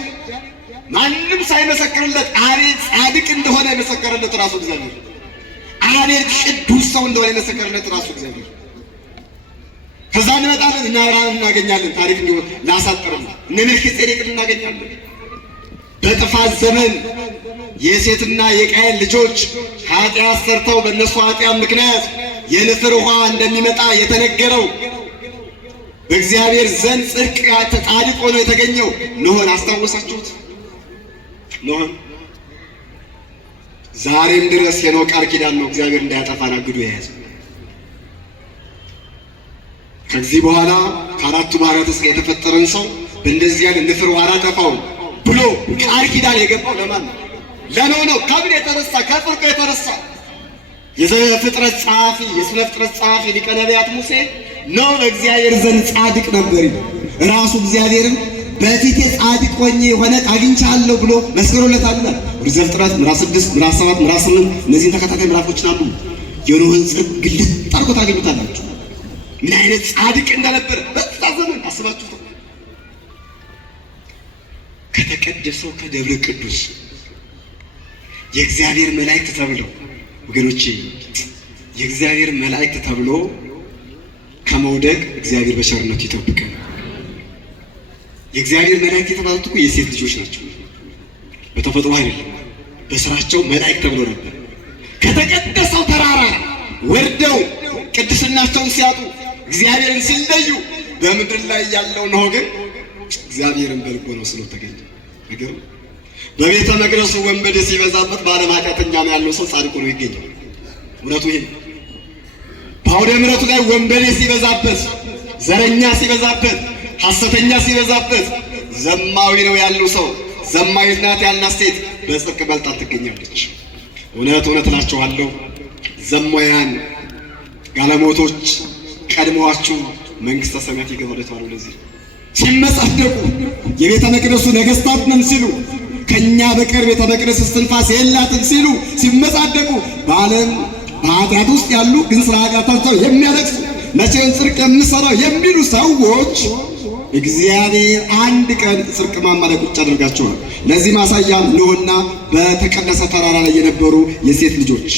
ማንም ሳይመሰክርለት አቤል ጻድቅ እንደሆነ የመሰከረለት ራሱ እግዚአብሔር። አቤል ቅዱስ ሰው እንደሆነ የመሰከረለት ራሱ እግዚአብሔር። ከዛ እንመጣለን እና አብርሃም እናገኛለን። ታሪክ እንዲሆን ላሳጥርም እነ መልከጼዴቅን እናገኛለን። በጥፋት ዘመን የሴትና የቃየል ልጆች ኃጢአት ሰርተው በእነሱ ኃጢአት ምክንያት የንፍር ውሃ እንደሚመጣ የተነገረው በእግዚአብሔር ዘንድ ጽድቅ ጻድቅ ሆኖ የተገኘው ኖኅን አስታወሳችሁት? ኖኅን ዛሬም ድረስ የኖኅ ቃል ኪዳን ነው እግዚአብሔር እንዳያጠፋን አግዶ የያዘ። ከዚህ በኋላ ከአራቱ ባህርያተ ሥጋ የተፈጠረን ሰው በእንደዚህ ያለ ንፍር ውሃ አላጠፋውም ብሎ ቃል ኪዳን የገባው ለማን ነው? ለኖኅ ነው። ከምን የተነሳ? ከጽድቁ የተነሳ። የዘፍጥረት ጸሐፊ የሥነ ፍጥረት ጸሐፊ ሊቀ ነቢያት ሙሴ ኖኅ በእግዚአብሔር ዘንድ ጻድቅ ነበር ይላል። ራሱ እግዚአብሔርም በፊቴ ጻድቅ ሆኜ የሆነ አግኝቻለሁ ብሎ መስክሮለታል። ወደ ዘፍጥረት ምዕራፍ 6 ምዕራፍ 7 ምዕራፍ 8 እነዚህን ተከታታይ ምዕራፎችን አሉ። የኖኅን ጽድቅ ግልጥ አድርጎ ታገኙታላችሁ። ምን አይነት ጻድቅ እንደነበር በዛ ዘመን አስባችሁት። ከተቀደሰው ከደብረ ቅዱስ የእግዚአብሔር መላእክት ተብለው ወገኖቼ የእግዚአብሔር መላእክት ተብሎ ከመውደቅ እግዚአብሔር በቸርነቱ ይጠብቀን። የእግዚአብሔር መላእክት የተባሉት እኮ የሴት ልጆች ናቸው። በተፈጥሮ አይደለም፣ በስራቸው መላእክት ተብሎ ነበር። ከተቀደሰው ተራራ ወርደው ቅድስናቸውን ሲያጡ እግዚአብሔርን ሲለዩ በምድር ላይ ያለው ኖኅ ግን እግዚአብሔርን በልቦ ነው ስሎ ተገኘ። ነገር በቤተ መቅደሱ ወንበዴ ሲበዛበት በዓለም ኃጢአተኛ ነው ያለው ሰው ጻድቅ ሆኖ ይገኛል። እውነቱ ይሄ ነው። በአውደ ምሕረቱ ላይ ወንበዴ ሲበዛበት፣ ዘረኛ ሲበዛበት፣ ሐሰተኛ ሲበዛበት ዘማዊ ነው ያለው ሰው ዘማዊት ናት ያልናት ሴት በጽድቅ በልጣ ትገኛለች። እውነት እውነት እላችኋለሁ ዘማውያን ጋለሞቶች ቀድመዋችሁ መንግሥተ ሰማያት ይገባሉ የተባለው ለዚህ ሲመጻደቁ የቤተ መቅደሱ ነገሥታት ነን ሲሉ ከኛ በቀር ቤተ መቅደስ እስትንፋስ የላትም ሲሉ ሲመጻደቁ በዓለም በኃጢአት ውስጥ ያሉ ግን ስለ ኃጢአታቸው የሚያለቅሱ መቼም ጽድቅ የምሰራው የሚሉ ሰዎች እግዚአብሔር አንድ ቀን ጽድቅ ማማ ላይ ቁጭ አድርጋቸዋል። ለዚህ ማሳያ ኖኅና በተቀደሰ ተራራ ላይ የነበሩ የሴት ልጆች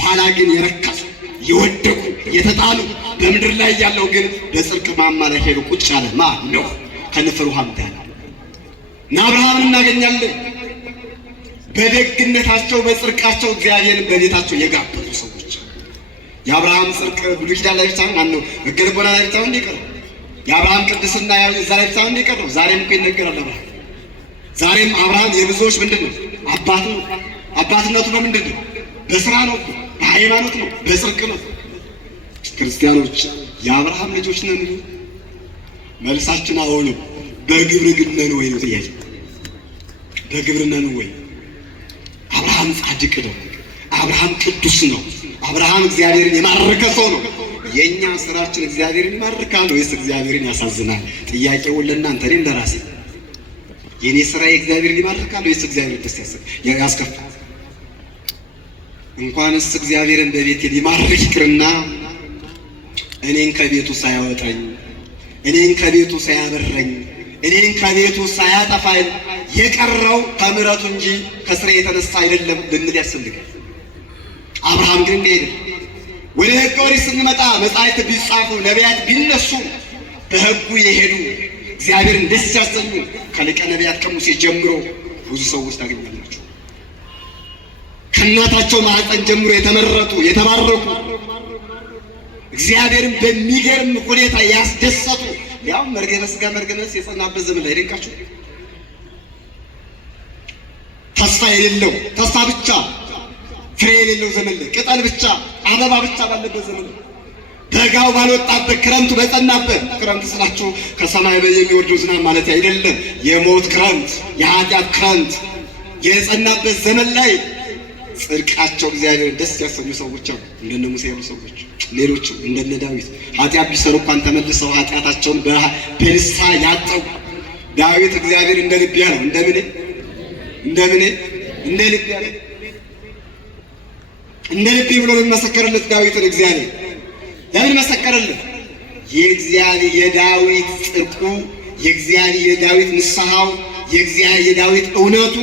ኋላ ግን የረከሱ የወደቁ የተጣሉ በምድር ላይ ያለው ግን በጽድቅ ማማ ላይ ሄዶ ቁጭ አለ። ማን ነው? ከንፍር ውሃ ምዳን እና አብርሃምን እናገኛለን። በደግነታቸው በጽድቃቸው እግዚአብሔርን በቤታቸው የጋበዙ ሰዎች። የአብርሃም ጽድቅ ብሉይ ኪዳን ላይ ብቻ ነው ሕገ ልቦና ላይ ብቻ ነው እንዲቀር የአብርሃም ቅድስና እዛ ላይ ብቻ ነው እንዲቀር ነው። ዛሬም እኮ ይነገራል አብርሃም። ዛሬም አብርሃም የብዙዎች ምንድን ነው? አባት ነው። አባትነቱ በምንድን ነው? በስራ ነው፣ በሃይማኖት ነው፣ በጽድቅ ነው። ክርስቲያኖች የአብርሃም ልጆች ነን? መልሳችን አዎ ነው። በግብር ግን ነን ወይ ነው ጥያቄ። በግብር ነን ወይ? አብርሃም ጻድቅ ነው። አብርሃም ቅዱስ ነው። አብርሃም እግዚአብሔርን የማረከ ሰው ነው። የኛ ስራችን እግዚአብሔርን ይማርካል ወይስ እግዚአብሔርን ያሳዝናል? ጥያቄው ለእናንተ እኔም ለራሴ የኔ ስራ እግዚአብሔርን ይማርካል ወይስ እግዚአብሔርን ደስ ያስከፋል? እንኳንስ እግዚአብሔርን በቤቴ ሊማርክ ይቅርና እኔን ከቤቱ ሳያወጣኝ፣ እኔን ከቤቱ ሳያበረኝ፣ እኔን ከቤቱ ሳያጠፋኝ የቀረው ከምሕረቱ እንጂ ከስራ የተነሳ አይደለም ልንል ያስፈልጋል። አብርሃም ግን እንዲህ አይደለም። ወደ ሕገ ኦሪት ስንመጣ መጻሕፍት ቢጻፉ ነቢያት ቢነሱ በሕጉ የሄዱ እግዚአብሔርን ደስ ያሰኙ ከሊቀ ነቢያት ከሙሴ ጀምሮ ብዙ ሰዎች ታገኛላችሁ። ከእናታቸው ማኅፀን ጀምሮ የተመረጡ የተባረኩ እግዚአብሔርን በሚገርም ሁኔታ ያስደሰቱ ያው መርገመ ሥጋ መርገመ ነፍስ የጸናበት ዘመን ላይ ደንቃችሁ ተስፋ የሌለው ተስፋ ብቻ ፍሬ የሌለው ዘመን ላይ ቅጠል ብቻ አበባ ብቻ ባለበት ዘመን ላይ በጋው ባልወጣበት ክረምቱ በጸናበት ክረምት ስላችሁ ከሰማይ የሚወርደው ዝናብ ማለት አይደለም። የሞት ክረምት የኃጢአት ክረምት የጸናበት ዘመን ላይ ጽድቃቸው እግዚአብሔር ደስ ያሰኙ ሰዎች አሉ። እንደነ ሙሴ ያሉ ሰዎች ሌሎች እንደነ ዳዊት ኃጢአት ቢሰሩ እንኳን ተመልሰው ኃጢአታቸውን በንስሐ ያጠቡ ዳዊት እግዚአብሔር እንደ ልቤ ነው እንደምን እንደ ልቤ ነው እንደ ልቤ ብሎ መሰከረለት ዳዊትን እግዚአብሔር። ለምን መሰከረለት? የእግዚአብሔር የዳዊት ጽድቁ፣ የእግዚአብሔር የዳዊት ንስሐው፣ የእግዚአብሔር የዳዊት እውነቱ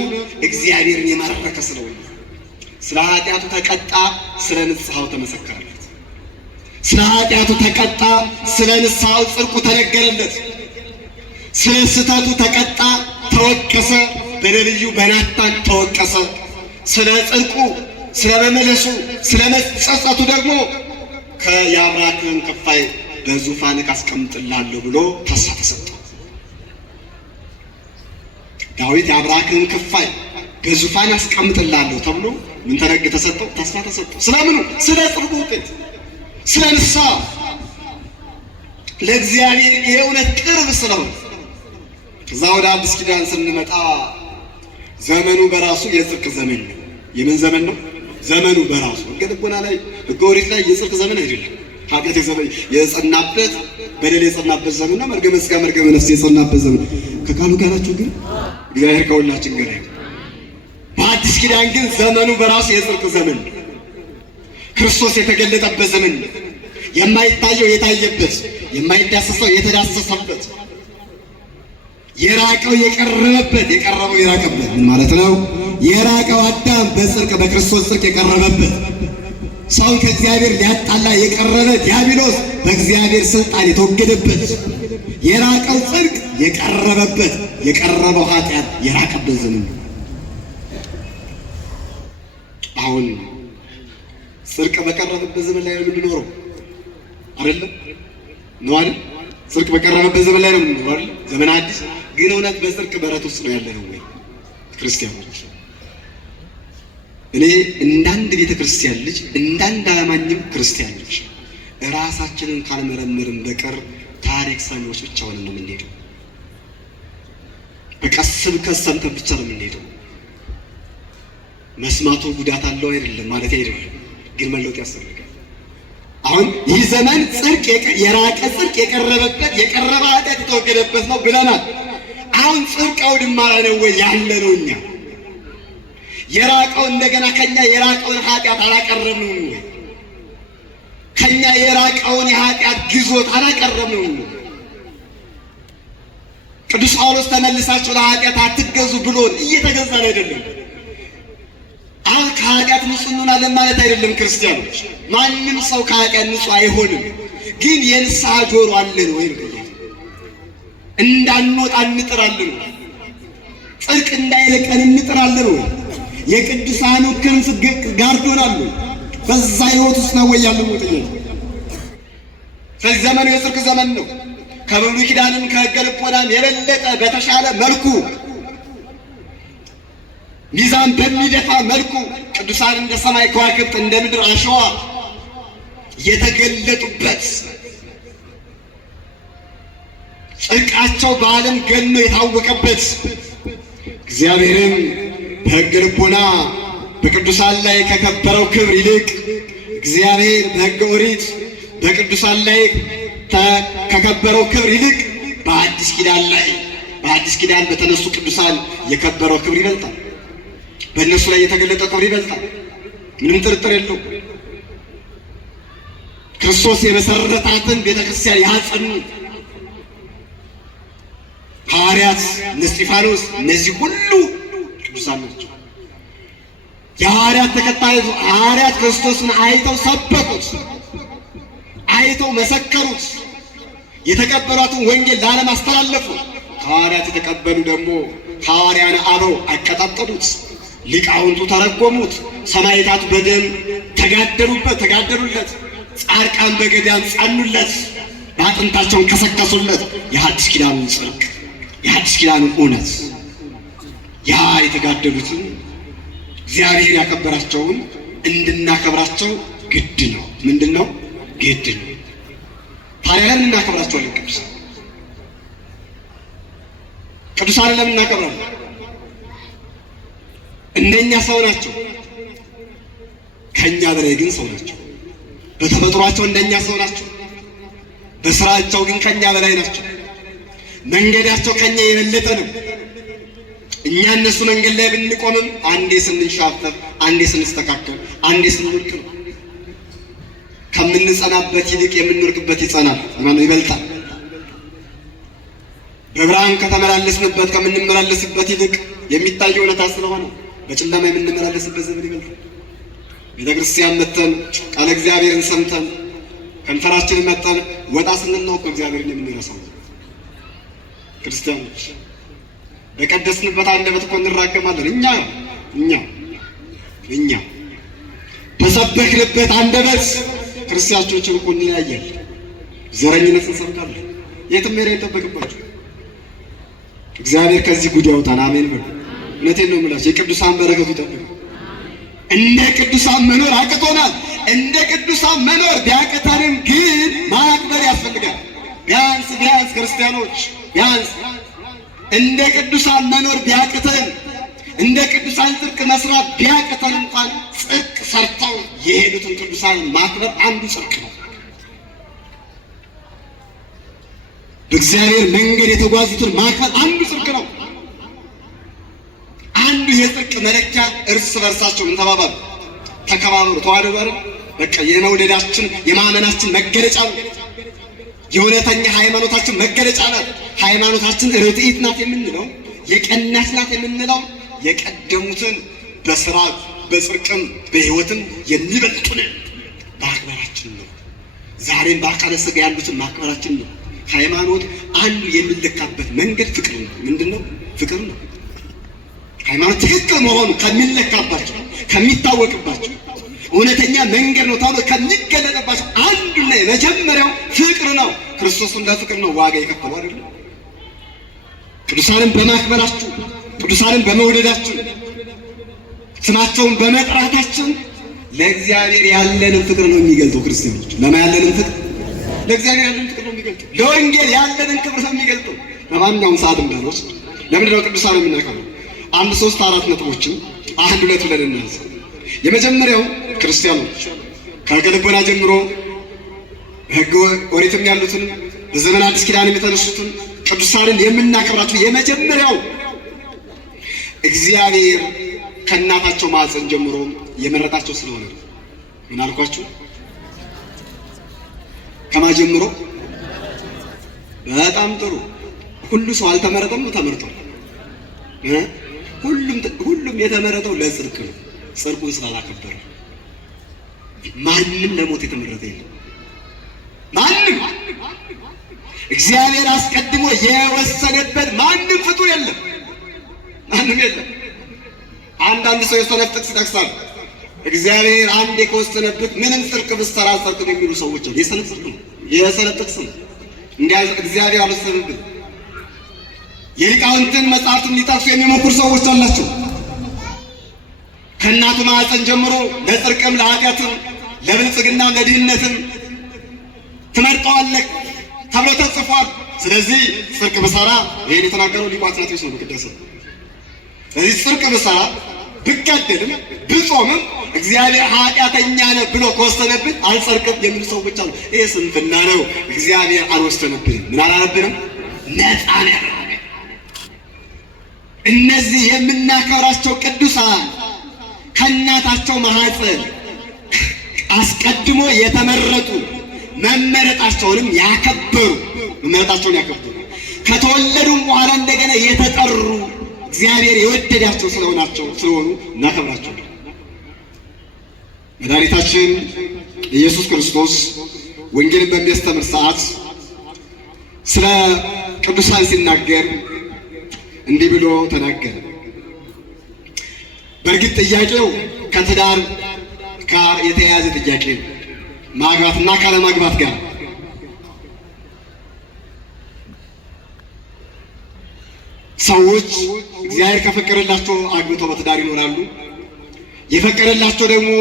እግዚአብሔርን የማረከ ስለሆነ ስለ ኃጢአቱ ተቀጣ፣ ስለ ንስሐው ተመሰከረለት። ስለ ኃጢአቱ ተቀጣ፣ ስለ ንስሐው ጽድቁ ተነገረለት። ስለ ስህተቱ ተቀጣ፣ ተወቀሰ፣ በነቢዩ በናታን ተወቀሰ። ስለ ጽድቁ፣ ስለ መመለሱ፣ ስለ መጸጸቱ ደግሞ የአብራክህን ክፋይ በዙፋንህ አስቀምጥልሃለሁ ብሎ ተስፋ ተሰጠው። ዳዊት የአብራክህን ክፋይ በዙፋን አስቀምጥልሃለሁ ተብሎ ምን ተሰጠው? ተስፋ ተሰጠው። ስለምኑ? ስለ ጽድቁ ውጤት፣ ስለ ንስሐ፣ ለእግዚአብሔር የእውነት ቅርብ ስለሆነ። ከዛ ወደ አዲስ ኪዳን ስንመጣ ዘመኑ በራሱ የጽድቅ ዘመን ነው። የምን ዘመን ነው? ዘመኑ በራሱ ሕገ ልቦና ላይ ሕገ ኦሪት ላይ የጽድቅ ዘመን አይደለም። ኃጢአት የጸናበት በደል የጸናበት ዘመን ነው። መርገመ ሥጋ መርገመ ነፍስ የጸናበት ዘመን። ከቃሉ ጋራችሁ ግን እግዚአብሔር ከሁላችን ጋር ይሁን። በአዲስ ኪዳን ግን ዘመኑ በራሱ የጽድቅ ዘመን ነው። ክርስቶስ የተገለጠበት ዘመን ነው። የማይታየው የታየበት፣ የማይዳሰሰው የተዳሰሰበት፣ የራቀው የቀረበበት፣ የቀረበው የራቀበት። ምን ማለት ነው? የራቀው አዳም በጽድቅ በክርስቶስ ጽድቅ የቀረበበት፣ ሰውን ከእግዚአብሔር ሊያጣላ የቀረበ ዲያብሎስ በእግዚአብሔር ስልጣን የተወገደበት፣ የራቀው ጽድቅ የቀረበበት፣ የቀረበው ኃጢአት የራቀበት ዘመን ነው። አሁን ጽድቅ በቀረበበት ዘመን ላይ ነው የምንኖረው አይደለም? ነው አይደል? ጽድቅ በቀረበበት ዘመን ላይ ነው የምንኖረው አይደል? ዘመን አዲስ ግን እውነት በጽድቅ በረት ውስጥ ነው ያለነው ወይ ክርስቲያኖች? እኔ እንዳንድ ቤተ ክርስቲያን ልጅ እንዳንድ አማኝም ክርስቲያኖች ራሳችንን ካልመረመርን በቀር ታሪክ ሰሚዎች ብቻ ሆነን ነው የምንሄደው። በቃ ስብከት ሰምተን ብቻ ነው የምንሄደው። መስማቱ ጉዳት አለው አይደለም ማለት አይደለም፣ ግን መለወጥ ያስፈልጋል። አሁን ይህ ዘመን ጽድቅ የራቀ ጽድቅ የቀረበበት የቀረበ ኃጢአት የተወገደበት ነው ብለናል። አሁን ጽድቅ አውድማ ነው ወይ ያለ ነው? እኛ የራቀው እንደገና ከኛ የራቀውን ኃጢአት አላቀረብንም ወይ? ከኛ የራቀውን የኃጢአት ግዞት አላቀረብንም ወይ? ቅዱስ ጳውሎስ ተመልሳችሁ ለኃጢአት አትገዙ ብሎን እየተገዛን አይደለም። አሁን ከኃጢአት ንጹህ እንሆናለን ማለት አይደለም። ክርስቲያኖች ማንም ሰው ከኃጢአት ንጹህ አይሆንም። ግን የንስሐ ጆሮ አለን ወይ? እንዳንወጣ እንጥራለን። ጽድቅ እንዳይለቀን እንጥራለን ወይ? የቅዱሳኑ ክንፍ ጋርዶናል። በዛ ህይወት ውስጥ ነው ወይ ያለው? ስለዚህ ዘመኑ የጽድቅ ዘመን ነው። ከብሉይ ኪዳንም ከሕገ ልቦናም የበለጠ በተሻለ መልኩ ሚዛን በሚደፋ መልኩ ቅዱሳን እንደ ሰማይ ከዋክብት እንደ ምድር አሸዋ የተገለጡበት ጽድቃቸው በዓለም ገኖ የታወቀበት እግዚአብሔርም በሕገ ልቦና በቅዱሳን ላይ ከከበረው ክብር ይልቅ እግዚአብሔር በሕገ ኦሪት በቅዱሳን ላይ ከከበረው ክብር ይልቅ በአዲስ ኪዳን በተነሱ ቅዱሳን የከበረው ክብር ይበልጣል። በእነሱ ላይ የተገለጠው ክብር ይበልጣል። ምንም ጥርጥር የለው። ክርስቶስ የመሰረታትን ቤተክርስቲያን ያጸኑ ሐዋርያት እነ እስጢፋኖስ፣ እነዚህ ሁሉ ቅዱሳን ናቸው። የሐዋርያት ተከታዮች ሐዋርያት ክርስቶስን አይተው ሰበኩት፣ አይተው መሰከሩት፣ የተቀበሏትን ወንጌል ለዓለም አስተላለፉ። ከሐዋርያት የተቀበሉ ደግሞ ሐዋርያነ አበው አቀጣጠሉት፣ ሊቃውንቱ ተረጎሙት፣ ሰማዕታቱ በደም ተጋደሉለት፣ ጻድቃን በገዳም ጸኑለት፣ በአጥንታቸውን ከሰከሱለት። የሐዲስ ኪዳኑን ጽድቅ የሐዲስ ኪዳኑን እውነት ያ የተጋደሉትን እግዚአብሔር ያከበራቸውን እንድናከብራቸው ግድ ነው። ምንድን ነው? ግድ ነው። ታዲያ ለምን እናከብራቸዋለን? ቅዱሳንን ለምን እናከብራለን? እንደኛ ሰው ናቸው። ከኛ በላይ ግን ሰው ናቸው። በተፈጥሯቸው እንደኛ ሰው ናቸው። በስራቸው ግን ከኛ በላይ ናቸው። መንገዳቸው ከኛ የበለጠ ነው። እኛ እነሱ መንገድ ላይ ብንቆምም አንዴ ስንንሻፈፍ፣ አንዴ ስንስተካከል፣ አንዴ ስንወድቅ ነው። ከምንጸናበት ይልቅ የምንወድቅበት ይጸናል፣ ይበልጣል። በብርሃን ከተመላለስንበት ከምንመላለስበት ይልቅ የሚታየው እውነታ ስለሆነ በጨለማ የምንመላለስበት ዘመን ይበልጣል። ቤተክርስቲያን መተን ቃለ እግዚአብሔርን ሰምተን ከንፈራችንን መጠን ወጣ ስንል ነው እግዚአብሔርን የምንረሳው። ክርስቲያኖች በቀደስንበት አንደበት እኮ እንራገማለን። እኛ በሰበክንበት አንደበት ክርስቲያኖችን እኮ እንለያያለን። ዘረኝነት እንሰብካለን። የትም መሄድ አይጠበቅባችሁ። እግዚአብሔር ከዚህ ጉድ ያውጣን። አሜን በሉ። እውነቴን ነው የምላችሁ። የቅዱሳን በረከቱ ይጠብቃል። እንደ ቅዱሳን መኖር አቅቶናል። እንደ ቅዱሳን መኖር ቢያቅተንም ግን ማክበር ያስፈልጋል። ቢያንስ ክርስቲያኖች ቢያንስ እንደ ቅዱሳን መኖር ቢያቅተን፣ እንደ ቅዱሳን ጽድቅ መስራት ቢያቅተን እንኳን ጽድቅ ሰርተው የሄዱትን ቅዱሳን ማክበር አንዱ ጽድቅ ነው። በእግዚአብሔር መንገድ የተጓዙትን ማክበር አንዱ ጽድቅ ነው። አንዱ የጽድቅ መለኪያ እርስ በርሳቸው ምን ተባባሉ? ተከባበሩ፣ ተዋደዱ አይደል? በቃ የመውደዳችን የማመናችን መገለጫ ነው። የእውነተኛ ሃይማኖታችን መገለጫ ናት። ሃይማኖታችን ርትዕት ናት የምንለው፣ የቀናች ናት የምንለው የቀደሙትን በስራ በጽድቅም በሕይወትም የሚበልጡን ማክበራችን ነው። ዛሬም በአካለ ሥጋ ያሉትን ማክበራችን ነው። ሃይማኖት አንዱ የሚለካበት መንገድ ፍቅር ነው። ምንድን ነው? ፍቅር ነው። ሃይማኖት ትክክል መሆኑ ከሚለካባቸው ከሚታወቅባቸው እውነተኛ መንገድ ነው ተብሎ ከሚገለጥባቸው አንዱና የመጀመሪያው ፍቅር ነው። ክርስቶስን ለፍቅር ነው ዋጋ የከፈለው አይደል? ቅዱሳንን በማክበራችሁ፣ ቅዱሳንን በመውደዳችሁ፣ ስማቸውን በመጥራታችን ለእግዚአብሔር ያለንን ፍቅር ነው የሚገልጠው። ክርስቲያኖች ለማን ያለንን ፍቅር? ለእግዚአብሔር ያለንን ፍቅር ነው የሚገልጠው። ለወንጌል ያለንን ክብር ነው የሚገልጠው። ለማንኛውም ሰዓት እንዳልወስድ ለምንድነው ቅዱሳን የምናከብረው? 1 3 4 ነጥቦችን 1 2 ብለን እናንሳ። የመጀመሪያው ክርስቲያኖች ከልቦና ጀምሮ በሕገ ኦሪትም ያሉትን በዘመነ አዲስ ኪዳን የተነሱትን ቅዱሳንን የምናከብራቸው የመጀመሪያው እግዚአብሔር ከእናታቸው ማኅፀን ጀምሮ የመረጣቸው ስለሆነ ነው። ምን አልኳችሁ? ከማ ጀምሮ? በጣም ጥሩ። ሁሉ ሰው አልተመረጠም፣ ተመርጧል። ሁሉም የተመረጠው ለጽድቅ ነው። ጽድቁን ስላላከበረ ማንም ለሞት የተመረጠ የለም። ማንም እግዚአብሔር አስቀድሞ የወሰነበት ማንም ፍጡር የለም። ማንም የለም። አንዳንድ ሰው የሰነፍ ጥቅስ ይጠቅሳል። እግዚአብሔር አንዴ ከወሰነበት ምንም ጽድቅ ብትሰራ አልጸድቅም የሚሉ ሰዎች አሉ። የሰነፍ ጽድቅ ነው፣ የሰነፍ ጥቅስ ነው። እንዲያል እግዚአብሔር አልወሰነብን። የሊቃውንትን መጽሐፍትን ሊጠቅሱ የሚሞክሩ ሰዎች አላቸው። ከእናቱ ማኅፀን ጀምሮ ለጽድቅም ለኃጢአትም ለብልጽግናም ለድህነትም ትመርጠዋለህ ተብሎ ተጽፏል። ስለዚህ ጽድቅ ብሰራ ይሄን የተናገረው ሊቁ አትናቴዎስ ነው በቅዳሴ። ስለዚህ ጽድቅ ብሰራ ብገደልም ብጾምም እግዚአብሔር ኃጢአተኛ ነህ ብሎ ከወሰነብን አልጸድቅም የሚሉ ሰዎች አሉ። ይሄ ስንፍና ነው። እግዚአብሔር አልወሰነብንም። ምን አላለብንም? ነፃ ነን። እነዚህ የምናከብራቸው ቅዱሳን ከእናታቸው ማኅፀን አስቀድሞ የተመረጡ መመረጣቸውንም ያከበሩ ከተወለዱም በኋላ እንደገና የተጠሩ እግዚአብሔር የወደዳቸው ስለሆኑ እናከብራቸዋለን። መድኃኒታችን ኢየሱስ ክርስቶስ ወንጌልን በሚያስተምር ሰዓት ስለ ቅዱሳን ሲናገር እንዲህ ብሎ ተናገረ። በእርግጥ ጥያቄው ከትዳር ጋር የተያያዘ ጥያቄ ነው። ማግባትና ካለማግባት ጋር ሰዎች እግዚአብሔር ከፈቀደላቸው አግብተው በትዳር ይኖራሉ። የፈቀደላቸው ደግሞ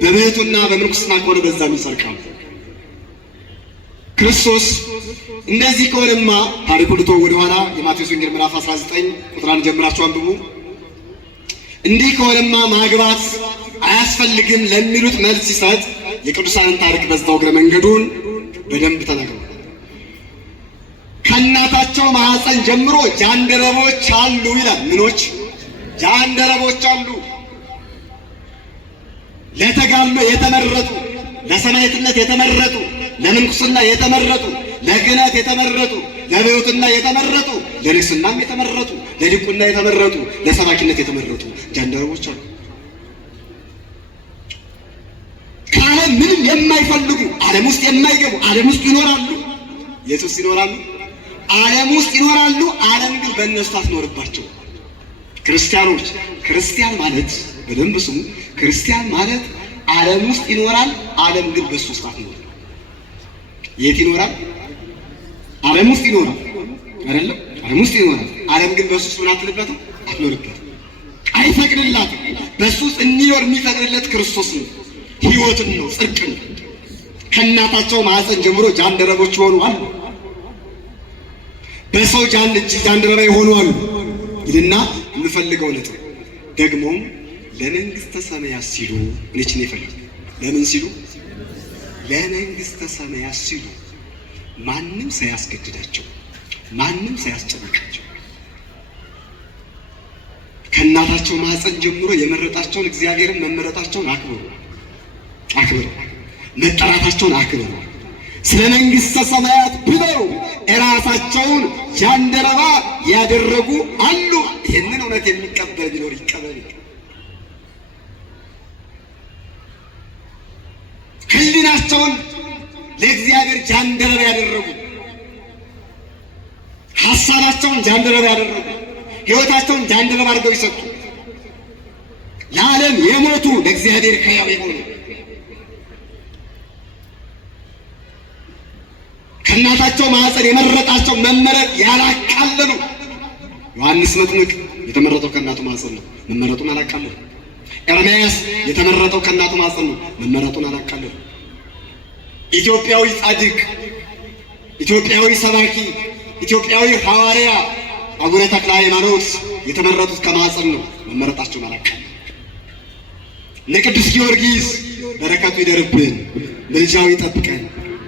በብሕቱና በምንኩስና ከሆነ በዛም ይጸድቃሉ። ክርስቶስ እንደዚህ ከሆነማ ታሪኩን ልቶ ወደኋላ የማቴዎስ ወንጌል ምዕራፍ 19 ቁጥር 1 ጀምራችሁ አንብቡ። እንዲህ ከሆነማ ማግባት አያስፈልግም ለሚሉት መልስ ሲሰጥ የቅዱሳንን ታሪክ በዛው እግረ መንገዱን በደንብ ተናግሯል። ከእናታቸው ማኅፀን ጀምሮ ጃንደረቦች አሉ ይላል። ምኖች? ጃንደረቦች አሉ። ለተጋድሎ የተመረጡ፣ ለሰማዕትነት የተመረጡ፣ ለምንኩስና የተመረጡ፣ ለክህነት የተመረጡ፣ ለብሕትውና የተመረጡ፣ ለንግሥናም የተመረጡ፣ ለዲቁና የተመረጡ፣ ለሰባኪነት የተመረጡ ጃንደረቦች አሉ። ከዓለም ምንም የማይፈልጉ፣ ዓለም ውስጥ የማይገቡ፣ ዓለም ውስጥ ይኖራሉ። የት ውስጥ ይኖራሉ? ዓለም ውስጥ ይኖራሉ። ዓለም ግን በእነሱ አትኖርባቸው። ክርስቲያኖች፣ ክርስቲያን ማለት በደንብ ስሙ፣ ክርስቲያን ማለት ዓለም ውስጥ ይኖራል። ዓለም ግን በእሱ ውስጥ አትኖርም። የት ይኖራል? ዓለም ውስጥ ይኖራል አይደለም? ዓለም ውስጥ ይኖራል። ዓለም ግን በእሱ ውስጥ ምን አትልበትም? አትኖርበትም። አይፈቅድላትም። በእሱ ውስጥ እንዲኖር የሚፈቅድለት ክርስቶስ ነው። ሕይወትን ነው፣ ጽድቅን ነው። ከእናታቸው ማኅፀን ጀምሮ ጃንደረቦች የሆኑ አሉ። በሰው እጅ ጃንደረባ የሆኑ አሉ ይልና የምፈልገው ነጥብ ደግሞም ለመንግሥተ ሰማያት ሲሉ እኔችን ይፈልግ። ለምን ሲሉ? ለመንግሥተ ሰማያት ሲሉ ማንም ሳያስገድዳቸው፣ ማንም ሳያስጨንቃቸው ከእናታቸው ማኅፀን ጀምሮ የመረጣቸውን እግዚአብሔርን መመረጣቸውን አክብሩ፣ መጠራታቸውን አክብሩ። ስለ መንግሥተ ሰማያት ብለው እራሳቸውን ጃንደረባ ያደረጉ አሉ። ይህንን እውነት የሚቀበል ቢኖር ይቀበል። ሕሊናቸውን ለእግዚአብሔር ጃንደረባ ያደረጉ፣ ሀሳባቸውን ጃንደረባ ያደረጉ፣ ሕይወታቸውን ጃንደረባ አድርገው ይሰጡ፣ ለዓለም የሞቱ ለእግዚአብሔር ሕያው የሆኑ ከእናታቸው ማኅፀን የመረጣቸው መመረጥ ያላቃለሉ። ዮሐንስ መጥምቅ የተመረጠው ከእናቱ ማኅፀን ነው፣ መመረጡን አላቃለሉ። ኤርምያስ የተመረጠው ከእናቱ ማኅፀን ነው፣ መመረጡን አላቃለሉ። ኢትዮጵያዊ ጻድቅ፣ ኢትዮጵያዊ ሰባኪ፣ ኢትዮጵያዊ ሐዋርያ አቡነ ተክለ ሃይማኖት የተመረጡት ከማኅፀን ነው፣ መመረጣቸውን አላቃለሉ። እነ ቅዱስ ጊዮርጊስ በረከቱ ይደርብን፣ ምልጃው ይጠብቀን፣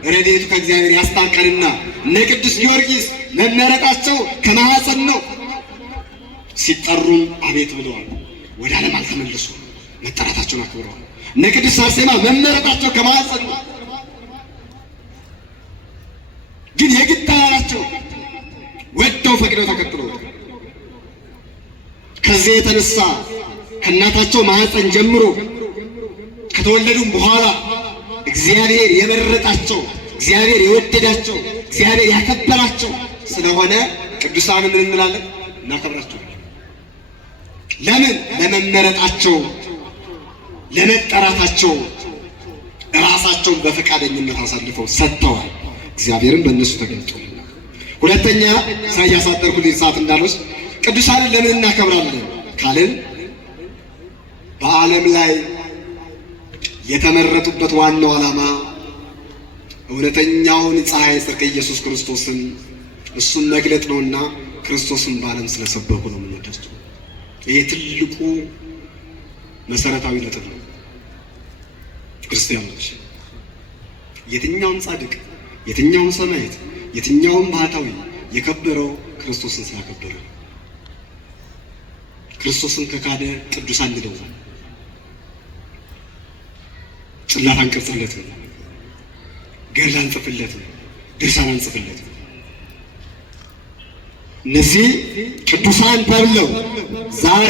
ረድኤቱ ከእግዚአብሔር ያስታቀንና እነ ቅዱስ ጊዮርጊስ መመረጣቸው ከማኅፀን ነው። ሲጠሩም አቤት ብለዋል፣ ወደ ዓለም አልተመለሱ፣ መጠራታቸውን አክብረዋል። እነ ቅዱስ አርሴማ መመረጣቸው ከማኅፀን ነው። ግን የግድ አላላቸው፣ ወደው ፈቅደው ተከትለው። ከዚህ የተነሳ ከእናታቸው ማኅፀን ጀምሮ ከተወለዱም በኋላ እግዚአብሔር የመረጣቸው፣ እግዚአብሔር የወደዳቸው፣ እግዚአብሔር ያከበራቸው ስለሆነ ቅዱሳንን ምን እንላለን? እናከብራቸዋለን። ለምን? ለመመረጣቸው፣ ለመጠራታቸው ራሳቸውን በፈቃደኝነት አሳልፈው ሰጥተዋል። እግዚአብሔርም በእነሱ ተገልጦልና። ሁለተኛ ኢሳይያስ አጠርኩልኝ ሰዓት እንዳልወስድ ቅዱሳንን ለምን እናከብራለን ካልን በዓለም ላይ የተመረጡበት ዋናው ዓላማ እውነተኛውን ፀሐይ ጽድቅ ኢየሱስ ክርስቶስን እሱን መግለጥ ነውና ክርስቶስን በዓለም ስለሰበኩ ነው የምንወዳቸው። ይሄ ትልቁ መሰረታዊ ነጥብ ነው። ክርስቲያኖች የትኛውም ጻድቅ፣ የትኛውም ሰማዕት፣ የትኛውም ባህታዊ የከበረው ክርስቶስን ስላከበረ። ክርስቶስን ከካደ ቅዱስ አንለው፣ ጽላት አንቀርጽለትም፣ ገድል አንጽፍለትም፣ ድርሳን አንጽፍለትም። እነዚህ ቅዱሳን ተብለው ዛሬ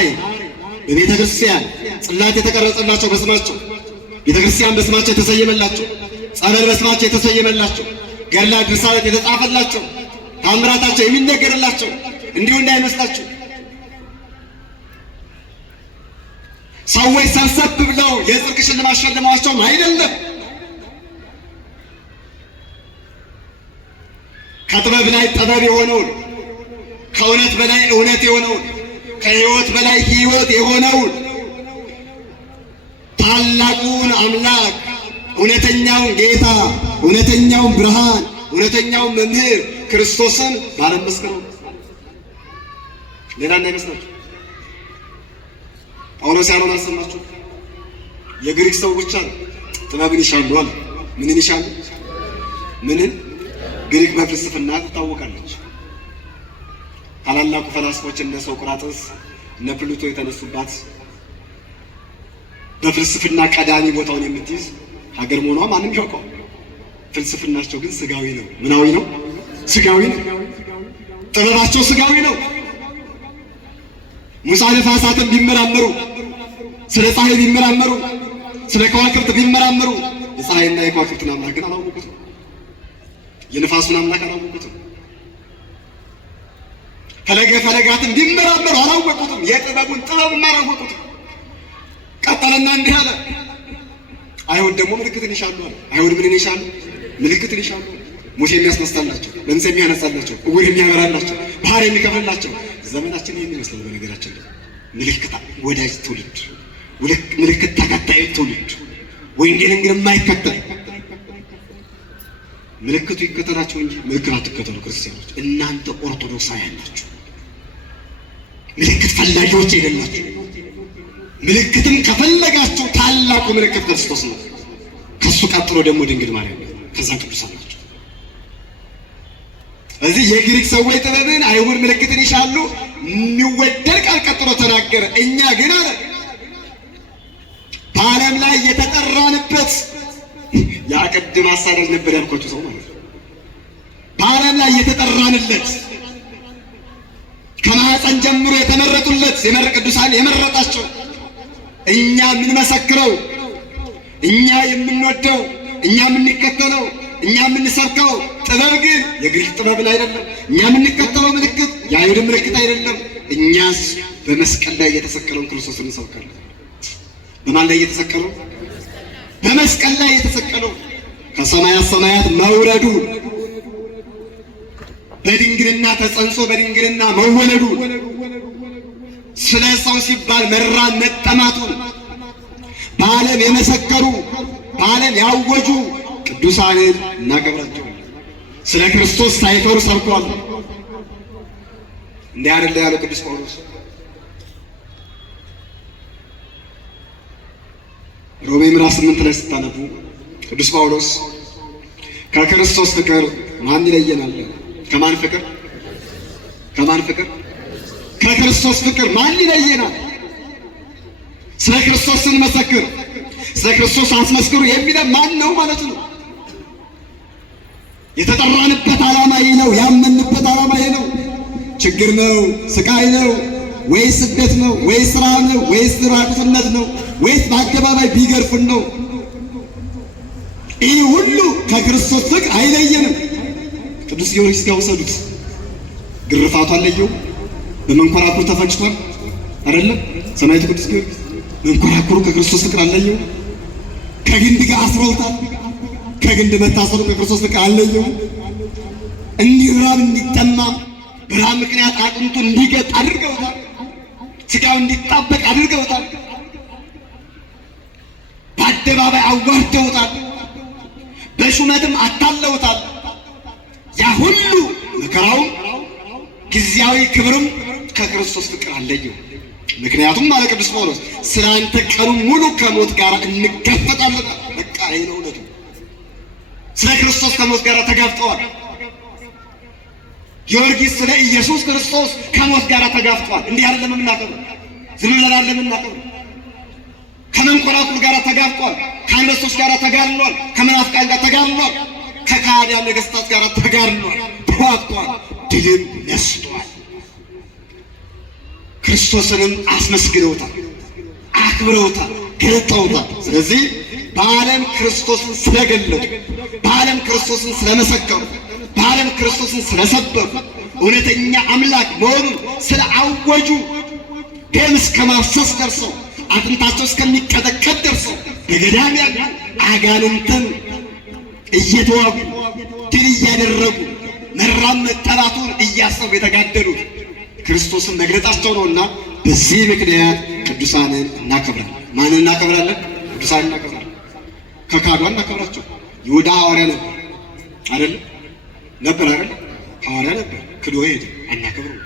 በቤተ ክርስቲያን ጽላት የተቀረጸላቸው በስማቸው፣ ቤተ ክርስቲያን በስማቸው የተሰየመላቸው፣ ጸበል በስማቸው የተሰየመላቸው፣ ገድላት ድርሳናት የተጻፈላቸው፣ ታምራታቸው የሚነገርላቸው እንዲሁ እንዳይመስላችሁ ሰዎች ሰብሰብ ብለው የጽድቅ ሽልማት ሸልመዋቸውም አይደለም። ከጥበብ ላይ ጥበብ የሆነውን፣ ከእውነት በላይ እውነት የሆነውን፣ ከሕይወት በላይ ሕይወት የሆነውን ታላቁን አምላክ እውነተኛውን ጌታ፣ እውነተኛውን ብርሃን፣ እውነተኛውን መምህር ክርስቶስን ባለም መስክረው። ሌላ እንዳይመስላችሁ ጳውሎስ ያለውን አልሰማችሁ? የግሪክ ሰው ብቻ ጥበብን ይሻሉ አለ። ምንን ይሻሉ? ምንን? ግሪክ በፍልስፍና ትታወቃለች። ታላላቁ ፈላስፎች እነ ሶቅራጥስ እነ ፕሉቶ የተነሱባት በፍልስፍና ቀዳሚ ቦታውን የምትይዝ ሀገር መሆኗ ማንም ያውቀው። ፍልስፍናቸው ግን ስጋዊ ነው። ምናዊ ነው? ስጋዊ ነው። ጥበባቸው ስጋዊ ነው። ሙሳ ነፋሳትን ቢመራመሩ፣ ስለ ፀሐይ ቢመራመሩ፣ ስለ ከዋክብት ቢመራመሩ የፀሐይና የከዋክብትን አምላክ ግን አላወቁትም። የነፋሱን አምላክ አላወቁትም። ፈለገ ፈለጋትን ቢመራመሩ አላወቁትም። የጥበቡን ጥበብም አላወቁትም። ቀጠለና እንዲህ አለ፣ አይሁድ ደግሞ ምልክትን ይሻሉ አለ። አይሁድ ምንን ይሻሉ? ምልክትን ይሻሉ። ሙሴ የሚያስነሳላቸው፣ ለምጽ የሚያነሳላቸው፣ ዕውር የሚያበራላቸው፣ ባህር የሚከፍልላቸው። ዘመናችን ይህን ይመስላል። በነገራችን ላይ ምልክት ወዳጅ ትውልድ፣ ምልክት ተከታይ ትውልድ፣ ወንጌልን ግን የማይከተል ምልክቱ ይከተላቸው እንጂ ምልክት አትከተሉ። ክርስቲያኖች እናንተ ኦርቶዶክሳውያን ናችሁ። ምልክት ፈላጊዎች አይደላችሁ። ምልክትም ከፈለጋችሁ ታላቁ ምልክት ክርስቶስ ነው። ከሱ ቀጥሎ ደግሞ ድንግል ማርያም፣ ከዛ ቅዱሳን ናቸው። እዚህ የግሪክ ሰዎች ጥበብን፣ አይሁድ ምልክትን ይሻሉ። የሚወደድ ቃል ቀጥሎ ተናገረ። እኛ ግን አለ በዓለም ላይ የተጠራንበት ያ ቅድም አሳዳጅ ነበር ያልኳችሁ ሰው ማለት ነው። በዓለም ላይ የተጠራንለት ከማኅፀን ጀምሮ የተመረጡለት ቅዱሳን የመረጣቸው እኛ የምንመሰክረው፣ እኛ የምንወደው፣ እኛ የምንከተለው፣ እኛ የምንሰብከው ጥበብ ግን የግሪክ ጥበብን አይደለም። እኛ የምንከተለው ምልክት የአይሁድ ምልክት አይደለም። እኛስ በመስቀል ላይ የተሰቀለውን ክርስቶስ እንሰብካለን። በማን ላይ የተሰቀለው? በመስቀል ላይ የተሰቀለው ከሰማያት ሰማያት መውረዱ፣ በድንግልና ተጸንሶ በድንግልና መወለዱ፣ ስለ ሰው ሲባል መራን መጠማቱን በዓለም የመሰከሩ በዓለም ያወጁ ቅዱሳንን እናከብራቸው። ስለ ክርስቶስ ሳይፈሩ ሰብከዋል። እንዲህ አይደለ ያለው ቅዱስ ጳውሎስ? ሮሜ ምዕራፍ 8 ላይ ስታነቡ ቅዱስ ጳውሎስ ከክርስቶስ ፍቅር ማን ይለየናል? ከማን ፍቅር? ከማን ፍቅር? ከክርስቶስ ፍቅር ማን ይለየናል? ስለ ክርስቶስ ስንመሰክር፣ ስለ ክርስቶስ አስመስክሩ የሚለን ማን ነው ማለት ነው? የተጠራንበት ዓላማ ይህ ነው። ያመንበት ዓላማ ይህ ነው። ችግር ነው? ስቃይ ነው? ወይስ ስደት ነው? ወይስ ስራ ነው? ወይስ ራቁትነት ነው? ወይስ በአደባባይ ቢገርፉን ነው? ይህ ሁሉ ከክርስቶስ ፍቅር አይለየንም። ቅዱስ ጊዮርጊስ ጋር ውሰዱት። ግርፋቱ አለየው? በመንኮራኩር ተፈጭቷል አይደለም? ሰማዕቱ ቅዱስ ጊዮርጊስ መንኮራኩሩ ከክርስቶስ ፍቅር አለየው? ከግንድ ጋር አስረውታል። ከግንድ መታሰሩ ከክርስቶስ ፍቅር አለየው? እንዲራብ እንዲጠማ በረሃብ ምክንያት አጥንቱ እንዲገጥ አድርገውታል። ስጋው እንዲጣበቅ አድርገውታል። በአደባባይ አዋርደውታል። በሹመትም አታለውታል። ያ ሁሉ መከራውም ጊዜያዊ ክብርም ከክርስቶስ ፍቅር አለየው። ምክንያቱም አለ ቅዱስ ጳውሎስ ስለ አንተ ቀኑን ሙሉ ከሞት ጋር እንጋፈጣለን። በቃ ይሄ ነው እውነቱ። ስለ ክርስቶስ ከሞት ጋር ተጋፍጠዋል። ጊዮርጊስ ስለ ኢየሱስ ክርስቶስ ከሞት ጋር ተጋፍጧል። እንዲህ አይደለም የምናከብረው፣ ዝም ብለን አይደለም የምናከብረው። ከመንኮራኩር ጋር ተጋፍጧል። ከአንበሶች ጋር ተጋድሏል። ከመናፍቃን ጋር ተጋድሏል። ከካህዲያን ነገሥታት ጋር ተጋድሏል፣ ተዋግቷል፣ ድልም ነስቷል። ክርስቶስንም አስመስግነውታል፣ አክብረውታል፣ ገልጠውታል። ስለዚህ በዓለም ክርስቶስን ስለገለጡ፣ በዓለም ክርስቶስን ስለመሰከሩ፣ በዓለም ክርስቶስን ስለሰበኩ፣ እውነተኛ አምላክ መሆኑን ስለአወጁ ደም እስከ ማፍሰስ ደርሰው አጥንታቸው እስከሚቀጠቀጥ ደርሰው በገዳም ያሉ አጋንንትን እየተዋጉ ድል እያደረጉ መራም መጠላቱን እያሰቡ የተጋደሉት ክርስቶስን መግለጣቸው ነውና በዚህ ምክንያት ቅዱሳንን እናከብራለን። ማንን እናከብራለን? ቅዱሳንን እናከብራለን። ከካዷ እናከብራቸው። ይሁዳ ሐዋርያ ነበር አይደለም? ነበር አይደለም? ሐዋርያ ነበር፣ ክዶ ሄደ። አናከብረው።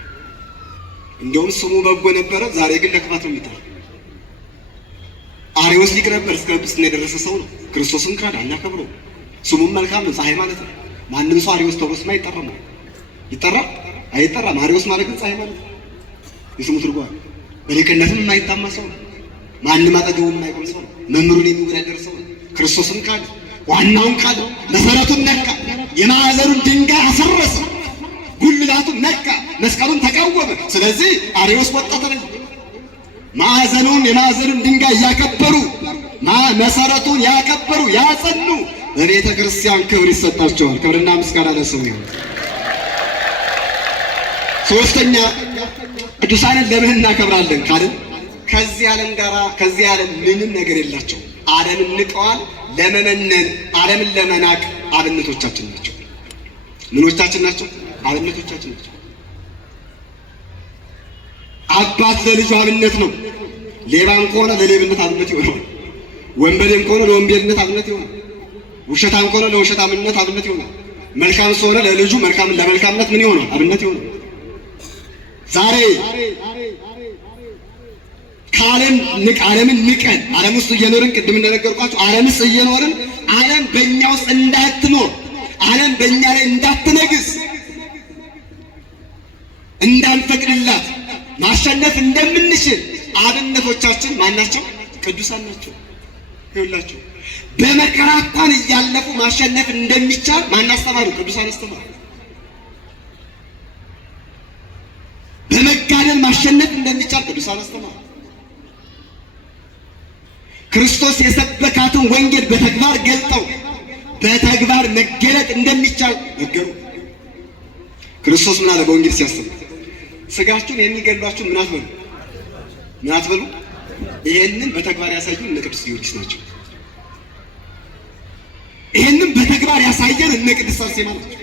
እንደውም ስሙ በጎ ነበረ፣ ዛሬ ግን ለክፋት ነው የሚጠራው። አርዮስ ሊቅ ነበር፣ እስከ ጵጵስና የደረሰ ሰው ነው። ክርስቶስን ካደ፣ አናከብረው። ስሙም መልካም ነው፣ ፀሐይ ማለት ነው። ማንም ሰው አሪዎስ ተብሎ ስም አይጠራም። ይጠራል አይጠራም? አሪዎስ ማለት ግን ፀሐይ ማለት ነው። የስሙ ትርጓሜ በሊቅነትም የማይታማ ሰው ነው። ማንም አጠገቡ የማይቆም ሰው ነው። መምህሩን የሚወዳደር ሰው ነው። ክርስቶስን ካደ፣ ዋናውን ካደ፣ መሰረቱን ነካ፣ የማዕዘኑን ድንጋይ አፈረሰ፣ ጉልላቱን ነካ፣ መስቀሉን ተቃወመ። ስለዚህ አሪዎስ ወጣ ተለየ። የማዕዘኑን ድንጋይ ያከበሩ መሰረቱን ያከበሩ ያጸኑ በቤተ ክርስቲያን ክብር ይሰጣቸዋል። ክብርና ምስጋና ለስሙ ይሁን። ሶስተኛ ቅዱሳንን ለምን እናከብራለን ካልን ከዚህ ዓለም ምንም ነገር የላቸው። ዓለምን ንቀዋል። ለመመነን ዓለምን ለመናቅ አብነቶቻችን ናቸው። ምኖቻችን ናቸው? አብነቶቻችን ናቸው። አባት ለልጁ አብነት ነው። ሌባም ከሆነ ለሌብነት አብነት ይሆናል። ወንበዴም ከሆነ ለወንበዴነት አብነት ይሆናል። ውሸታም ከሆነ ለውሸታምነት አብነት ይሆናል። መልካም ከሆነ ለልጁ ለመልካምነት ምን ይሆናል? አብነት ይሆናል። ዛሬ ዓለምን ንቀን ዓለም ውስጥ እየኖርን ቅድም እንደነገርኳችሁ ዓለም ውስጥ እየኖርን ዓለም በእኛ ውስጥ እንዳትኖር ዓለም በእኛ ላይ እንዳትነግስ እንዳንፈቅድላት ማሸነፍ እንደምንችል አብነቶቻችን ማናቸው? ቅዱሳን ናቸው። ይኸውላችሁ በመከራ እንኳን እያለፉ ማሸነፍ እንደሚቻል ማናስተማሩ? ቅዱሳን አስተማሩ። በመጋደል ማሸነፍ እንደሚቻል ቅዱሳን አስተማሩ። ክርስቶስ የሰበካትን ወንጌል በተግባር ገልጠው በተግባር መገለጥ እንደሚቻል ነገሩ። ክርስቶስ ምን አለ በወንጌል ሲያስተምር? ስጋችሁን የሚገድሏችሁ ምን አትበሉ። ይሄንን በተግባር ያሳዩን እነ ቅዱስ ጊዮርጊስ ናቸው። ይሄንን በተግባር ያሳየን እነ ቅድስት አርሴማ ናቸው።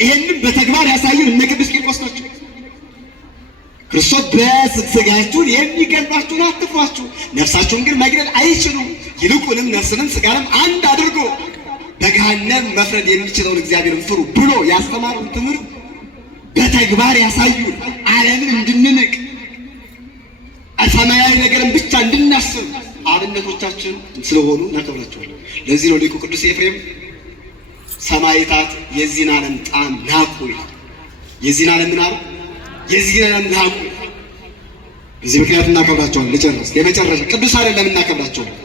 ይሄንን በተግባር ያሳየን እነ ቅዱስ ቂርቆስ ናቸው። ክርስቶስ በስጋችሁን የሚገድሏችሁን አትፍሯቸው፣ ነፍሳችሁን ግን መግደል አይችሉም። ይልቁንም ነፍስንም ስጋንም አንድ አድርጎ በገሃነም መፍረድ የሚችለውን እግዚአብሔርን ፍሩ ብሎ ያስተማረውን ትምህርት በተግባር ያሳዩን፣ ዓለምን እንድንንቅ ሰማያዊ ነገርን ብቻ እንድናስብ አብነቶቻችን ስለሆኑ እናከብራቸዋለን። ለዚህ ነው ሊቁ ቅዱስ ኤፍሬም ሰማዕታት የዚህን ዓለም ጣዕም ናቁ ይላል። የዚህን ዓለም ምን አሉ? የዚህን ዓለም ናቁ። በዚህ ምክንያት እናከብራቸዋለን። ልጨርስ። የመጨረሻ ቅዱሳንን ለምን እናከብራቸዋለን?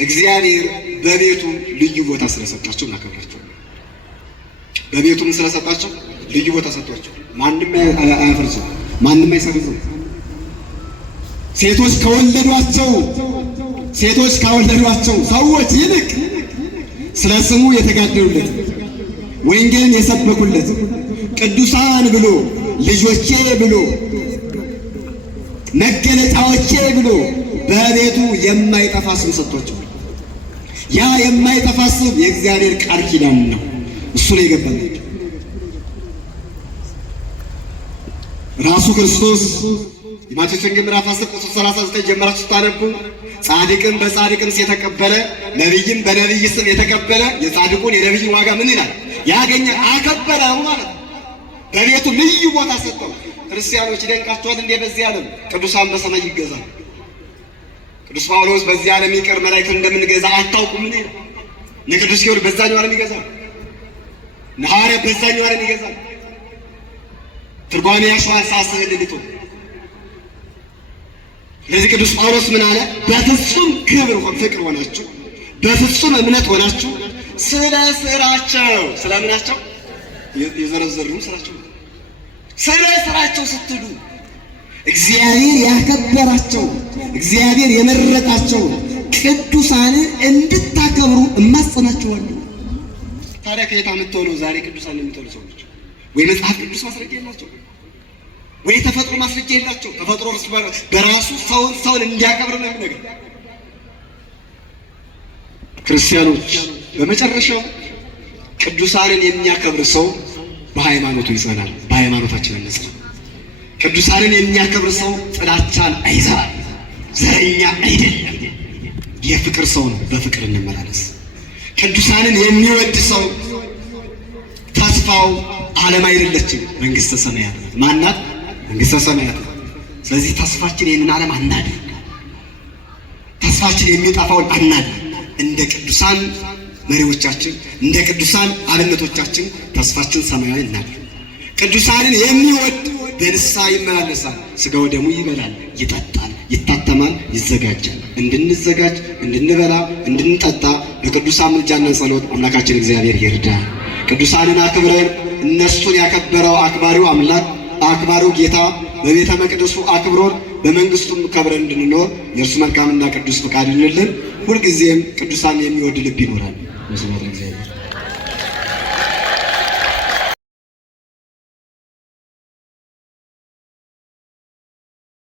እግዚአብሔር በቤቱ ልዩ ቦታ ስለሰጣቸው እናከብራቸዋለን። በቤቱ ምን ስለሰጣቸው? ልዩ ቦታ ሰጥቷቸው። ማንም አያፈርሰው፣ ማንም አይሰርዘው። ሴቶች ካወለዷቸው ሰዎች ይልቅ ስለ ስሙ የተጋደሉለት ወንጌልን የሰበኩለት ቅዱሳን ብሎ ልጆቼ ብሎ መገለጫዎቼ ብሎ በቤቱ የማይጠፋ ስም ሰጥቷቸው። ያ የማይጠፋ ስም የእግዚአብሔር ቃል ኪዳን ነው። እሱ ነው የገባን ራሱ ክርስቶስ። የማቴዎስ ወንጌል ምዕራፍ 10 ቁጥር 39 ጀምራችሁ ስታነቡ ጻድቅን በጻድቅም የተቀበለ ነቢይም በነቢይ ስም የተቀበለ የጻድቁን የነቢይን ዋጋ ምን ይላል? ያገኛል። አከበረው ማለት ነው። በቤቱ ልዩ ቦታ ሰጠው። ክርስቲያኖች ይደንቃቸዋል እንዴ? በዚህ ዓለም ቅዱሳን በሰማይ ይገዛል። ቅዱስ ጳውሎስ በዚህ ዓለም ይቅር መላእክት እንደምንገዛ አታውቁም ምን ይላል? ቅዱስ ጊዮርጊስ በዛኛው ዓለም ይገዛል። ሐዋርያት በዛኛው ዓለም ይገዛል። ትርጓሜ ያሸዋል ሳስህልልቱ። ለዚህ ቅዱስ ጳውሎስ ምን አለ? በፍጹም ክብር ፍቅር ሆናችሁ በፍጹም እምነት ሆናችሁ ስለ ስራቸው ስለምናቸው የዘረዘሩ ስለ ስራቸው ስትሉ እግዚአብሔር ያከበራቸው እግዚአብሔር የመረጣቸው ቅዱሳንን እንድታከብሩ እማጸናችኋለሁ። ታዲያ ከየት አምጥተው ነው ዛሬ ቅዱሳን የሚጠሩ ሰዎች? ወይ መጽሐፍ ቅዱስ ማስረጃ የላቸው ወይ ተፈጥሮ ማስረጃ የላቸው። ተፈጥሮ በራሱ ሰውን እንዲያከብር ነው የሚነግር። ክርስቲያኖች በመጨረሻው ቅዱሳንን የሚያከብር ሰው በሃይማኖቱ ይጸናል፣ በሃይማኖታችን እንጽና። ቅዱሳንን የሚያከብር ሰው ጥላቻን አይዘራም፣ ዘረኛ አይደለም፣ የፍቅር ሰው ነው። በፍቅር እንመላለስ። ቅዱሳንን የሚወድ ሰው ተስፋው ዓለም አይደለችም፣ መንግስተ ሰማያት ናት። ማናት? መንግስተ ሰማያት ናት። ስለዚህ ተስፋችን ይህንን ዓለም አናድርግ፣ ተስፋችን የሚጠፋውን አናድርግ። እንደ ቅዱሳን መሪዎቻችን፣ እንደ ቅዱሳን አብነቶቻችን ተስፋችን ሰማያዊ እናድርግ። ቅዱሳንን የሚወድ በንስሐ ይመላለሳል፣ ሥጋው ደሙ ይበላል፣ ይጠጣል፣ ይታተማል፣ ይዘጋጃል። እንድንዘጋጅ፣ እንድንበላ፣ እንድንጠጣ በቅዱሳን ምልጃና ጸሎት አምላካችን እግዚአብሔር ይርዳል። ቅዱሳንን አክብረን እነሱን ያከበረው አክባሪው አምላክ አክባሪው ጌታ በቤተ መቅደሱ አክብሮን በመንግስቱም ከብረን እንድንኖር የእርሱ መልካምና ቅዱስ ፈቃድ ይሁንልን። ሁልጊዜም ቅዱሳን የሚወድ ልብ ይኖራል። መስዋዕት እግዚአብሔር